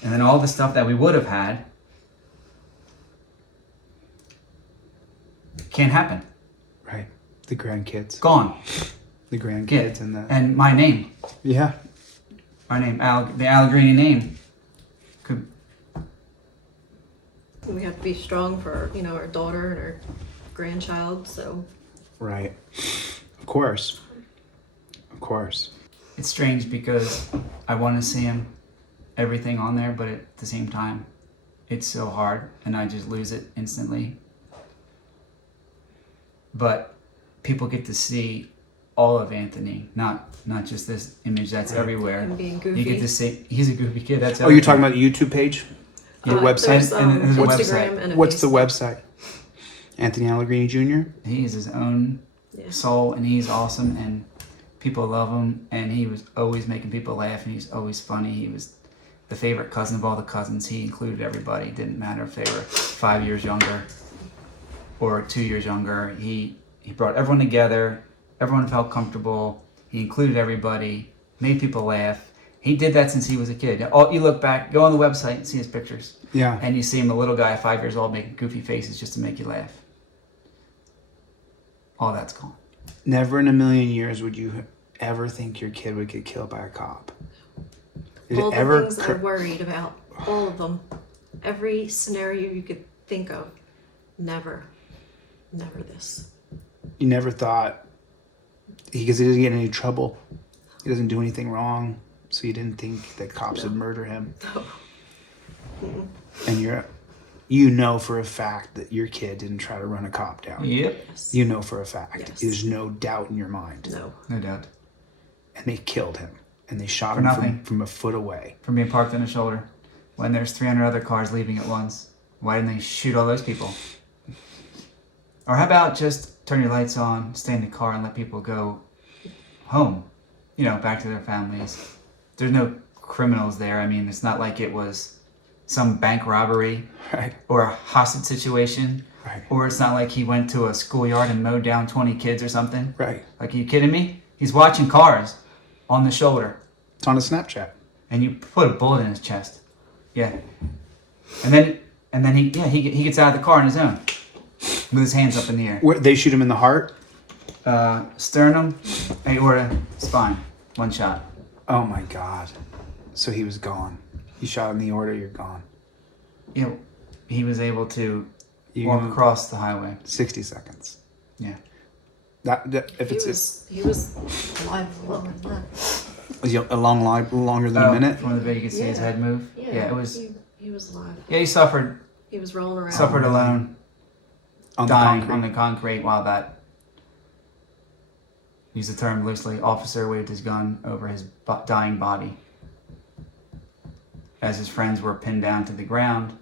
And then all the stuff that we would have had can't happen. Right. The grandkids. Gone. The grandkids and the... And my name, Yeah. the Allegrini name, could. We have to be strong for our daughter and our grandchild. So Right. Of course. Of course. It's strange because I want to see him, everything on there, but at the same time, it's so hard and I just lose it instantly. But people get to see all of Anthony, not just this image that's everywhere. him being You goofy. get to see he's a goofy kid. That's Oh, you're talking about the YouTube page? Your There's, website? And there's a Instagram website. and a What's the Facebook. website? Anthony Allegrini Jr.? He is his own Yeah. soul and he's awesome and people love him and he was always making people laugh and he's always funny. He was the favorite cousin of all the cousins. He included everybody. It didn't matter if they were 5 years younger or 2 years younger. He brought everyone together. Everyone felt comfortable. He included everybody, made people laugh. He did that since he was a kid. You look back, go on the website and see his pictures. Yeah. And you see him, the little guy, 5 years old, making goofy faces just to make you laugh. All that's gone. Never in a million years would you ever think your kid would get killed by a cop. Did All it the ever things that occur- I'm worried about. All of them. Every scenario you could think of. Never this. You never thought, because he doesn't get in any trouble. He doesn't do anything wrong. So you didn't think that cops would murder him. No. And you know for a fact that your kid didn't try to run a cop down. Yep. Yes. You know for a fact. Yes. There's no doubt in your mind. No. No doubt. And they killed him. And they shot For him nothing. from a foot away. From being parked on the shoulder. When there's 300 other cars leaving at once. Why didn't they shoot all those people? Or how about just turn your lights on, stay in the car, and let people go home? You know, back to their families. There's no criminals there. I mean, it's not like it was some bank robbery Right. or a hostage situation. Right. Or it's not like he went to a schoolyard and mowed down 20 kids or something. Right. Like, are you kidding me? He's watching cars on the shoulder. It's on a Snapchat. And you put a bullet in his chest. Yeah. And then he gets out of the car on his own. With his hands up in the air. They shoot him in the heart? Sternum, aorta, spine. One shot. Oh my God. So he was gone. You shot him in the aorta, you're gone. You know, he was able to You walk across the highway. 60 seconds. Yeah. If He was alive longer than that. was a long life, longer than a minute. From the video you could see his Yeah. head move. Yeah, it was. He was alive. Yeah, he suffered He was rolling around. suffered alone, On the dying concrete. on the concrete while that. Use the term loosely. Officer waved his gun over his dying body. As his friends were pinned down to the ground,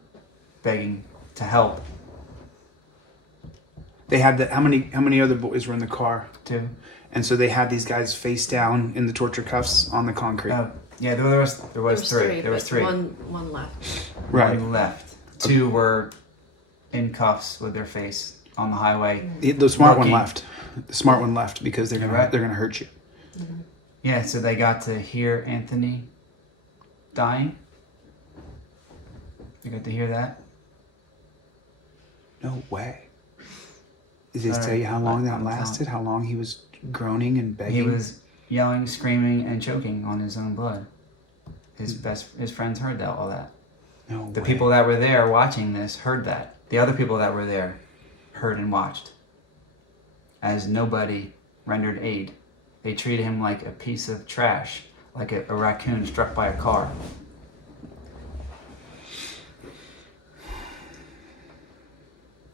begging to help. They had how many other boys were in the car? Too. And so they had these guys face down in the torture cuffs on the concrete. Oh, yeah, there was three. There was but three. One left. Right. One left. Two were in cuffs with their face on the highway. The smart one Working. left. The smart one left because they're Right. gonna hurt you. Yeah, so they got to hear Anthony dying. They got to hear that. No way. Did they All tell right. you how long that I'm telling. lasted? How long he was groaning and begging? He was yelling, screaming, and choking on his own blood. His friends heard all that. No The way. people that were there watching this heard that. The other people that were there heard and watched. As nobody rendered aid. They treated him like a piece of trash, like a raccoon struck by a car.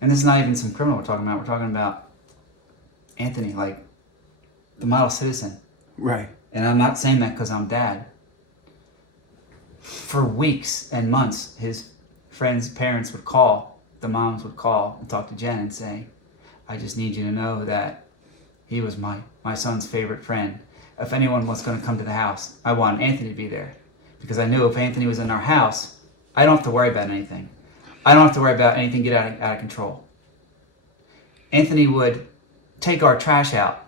And this is not even some criminal we're talking about. We're talking about Anthony, like the model citizen. Right. And I'm not saying that because I'm dad. For weeks and months, his friends' parents would call, the moms would call and talk to Jen and say, I just need you to know that he was my son's favorite friend. If anyone was going to come to the house, I want Anthony to be there. Because I knew if Anthony was in our house, I don't have to worry about anything. I don't have to worry about anything get out of control. Anthony would take our trash out.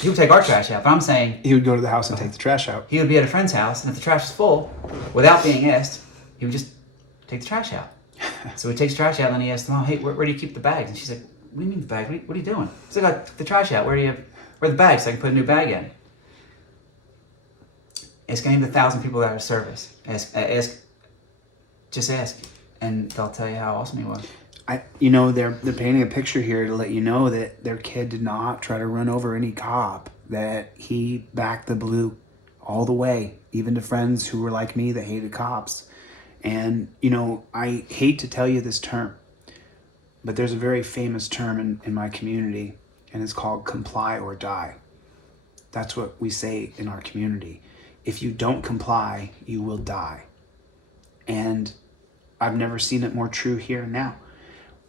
He would take our trash out, but I'm saying He would go to the house and take the trash out. he would be at a friend's house, and if the trash was full, without being asked, he would just take the trash out. So he takes the trash out, and then he asks the mom, hey, where do you keep the bags? And she's like, what do you mean the bags? What are you doing? He's like, I took the trash out. Where are the bags so I can put a new bag in? Ask any of the 1,000 people that are service. Just ask, and they'll tell you how awesome he was. They're painting a picture here to let you know that their kid did not try to run over any cop, that he backed the blue all the way, even to friends who were like me that hated cops. And, I hate to tell you this term, but there's a very famous term in my community, and it's called comply or die. That's what we say in our community. If you don't comply, you will die. And I've never seen it more true here and now.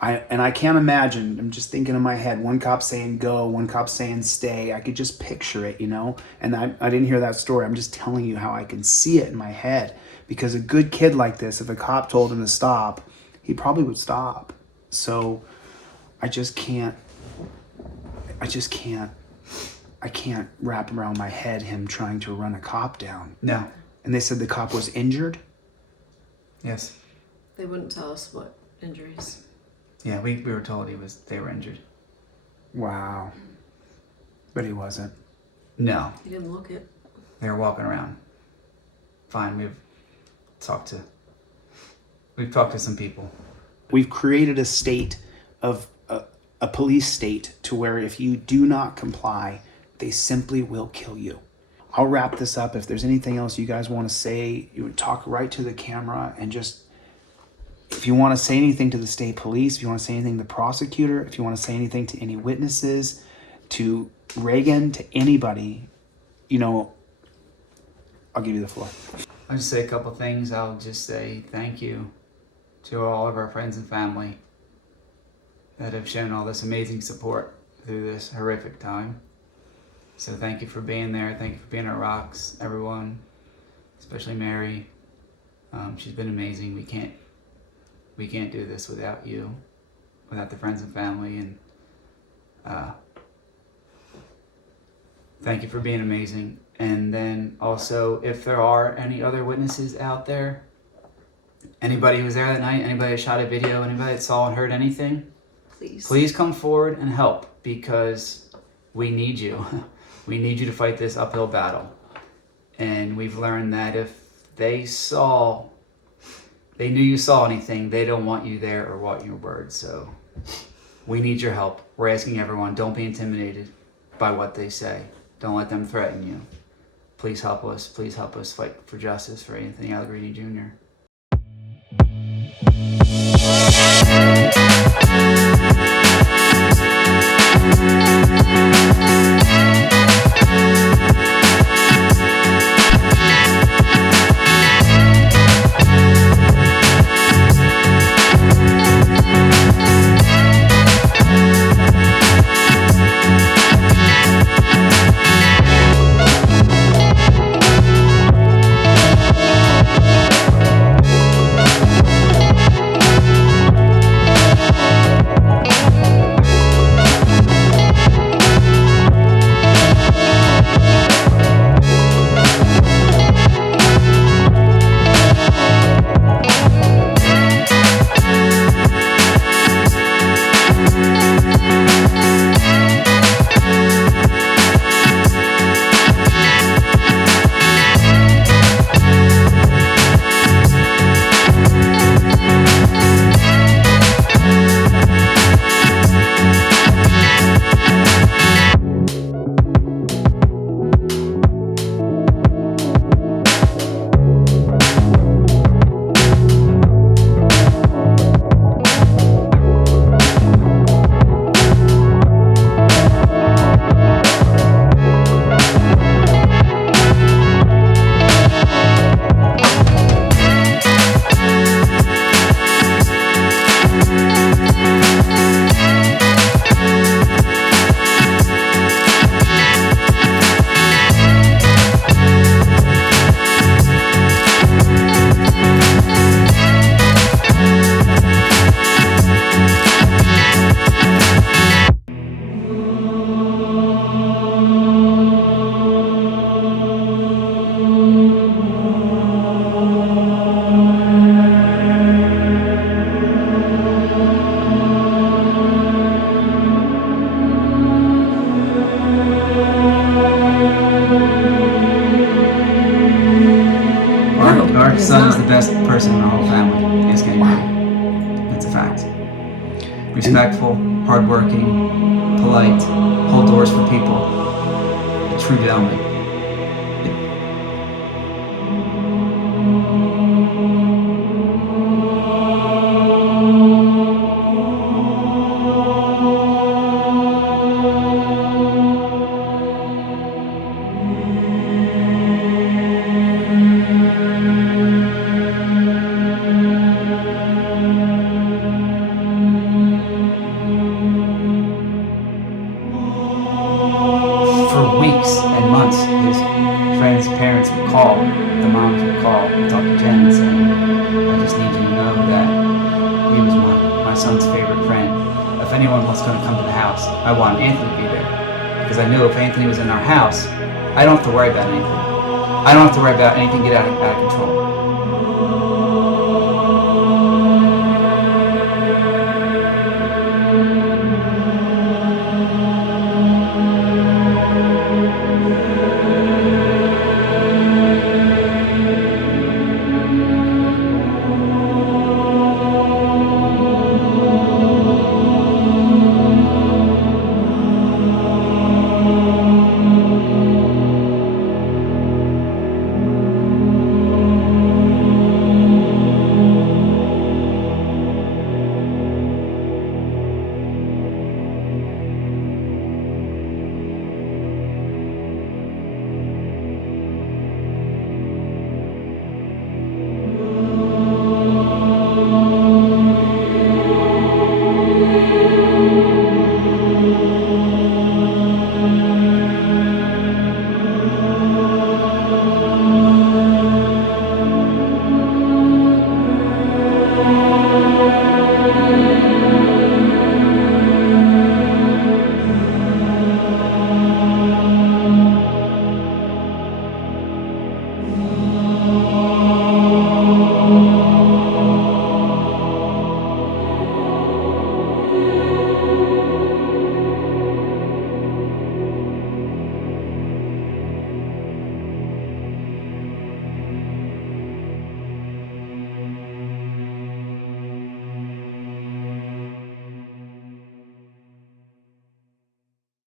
I can't imagine, I'm just thinking in my head, one cop saying go, one cop saying stay. I could just picture it, and I didn't hear that story. I'm just telling you how I can see it in my head. Because a good kid like this, if a cop told him to stop, he probably would stop. So I can't wrap around my head him trying to run a cop down. No. And they said the cop was injured? Yes. They wouldn't tell us what injuries. Yeah, we were told they were injured. Wow. But he wasn't. No. He didn't look it. They were walking around. Fine, we've talked to some people. We've created a state of a police state to where if you do not comply, they simply will kill you. I'll wrap this up. If there's anything else you guys want to say, you would talk right to the camera, and just, if you want to say anything to the state police, if you want to say anything to the prosecutor, if you want to say anything to any witnesses, to Reagan, to anybody, you know, I'll give you the floor. I'll just say a couple things. I'll just say thank you to all of our friends and family that have shown all this amazing support through this horrific time. So thank you for being there. Thank you for being our rocks, everyone, especially Mary. She's been amazing. We can't do this without you, without the friends and family, and thank you for being amazing. And then also, if there are any other witnesses out there, anybody who was there that night, anybody that shot a video, anybody that saw and heard anything, please come forward and help, because we need you. We need you to fight this uphill battle. And we've learned that if they knew you saw anything, they don't want you there or want your word. So we need your help. We're asking everyone, don't be intimidated by what they say. Don't let them threaten you. Please help us. Please help us fight for justice for Anthony Allegrini Jr. Our son is the best person in our whole family. Ask anybody. That's a fact. Respectful, hardworking, polite, hold doors for people. A true gentleman. For weeks and months, his friends' parents would call, the moms would call, talk to Jen and say, I just need you to know that he was my son's favorite friend. If anyone was going to come to the house, I want Anthony to be there. Because I knew if Anthony was in our house, I don't have to worry about anything. I don't have to worry about anything get out of control.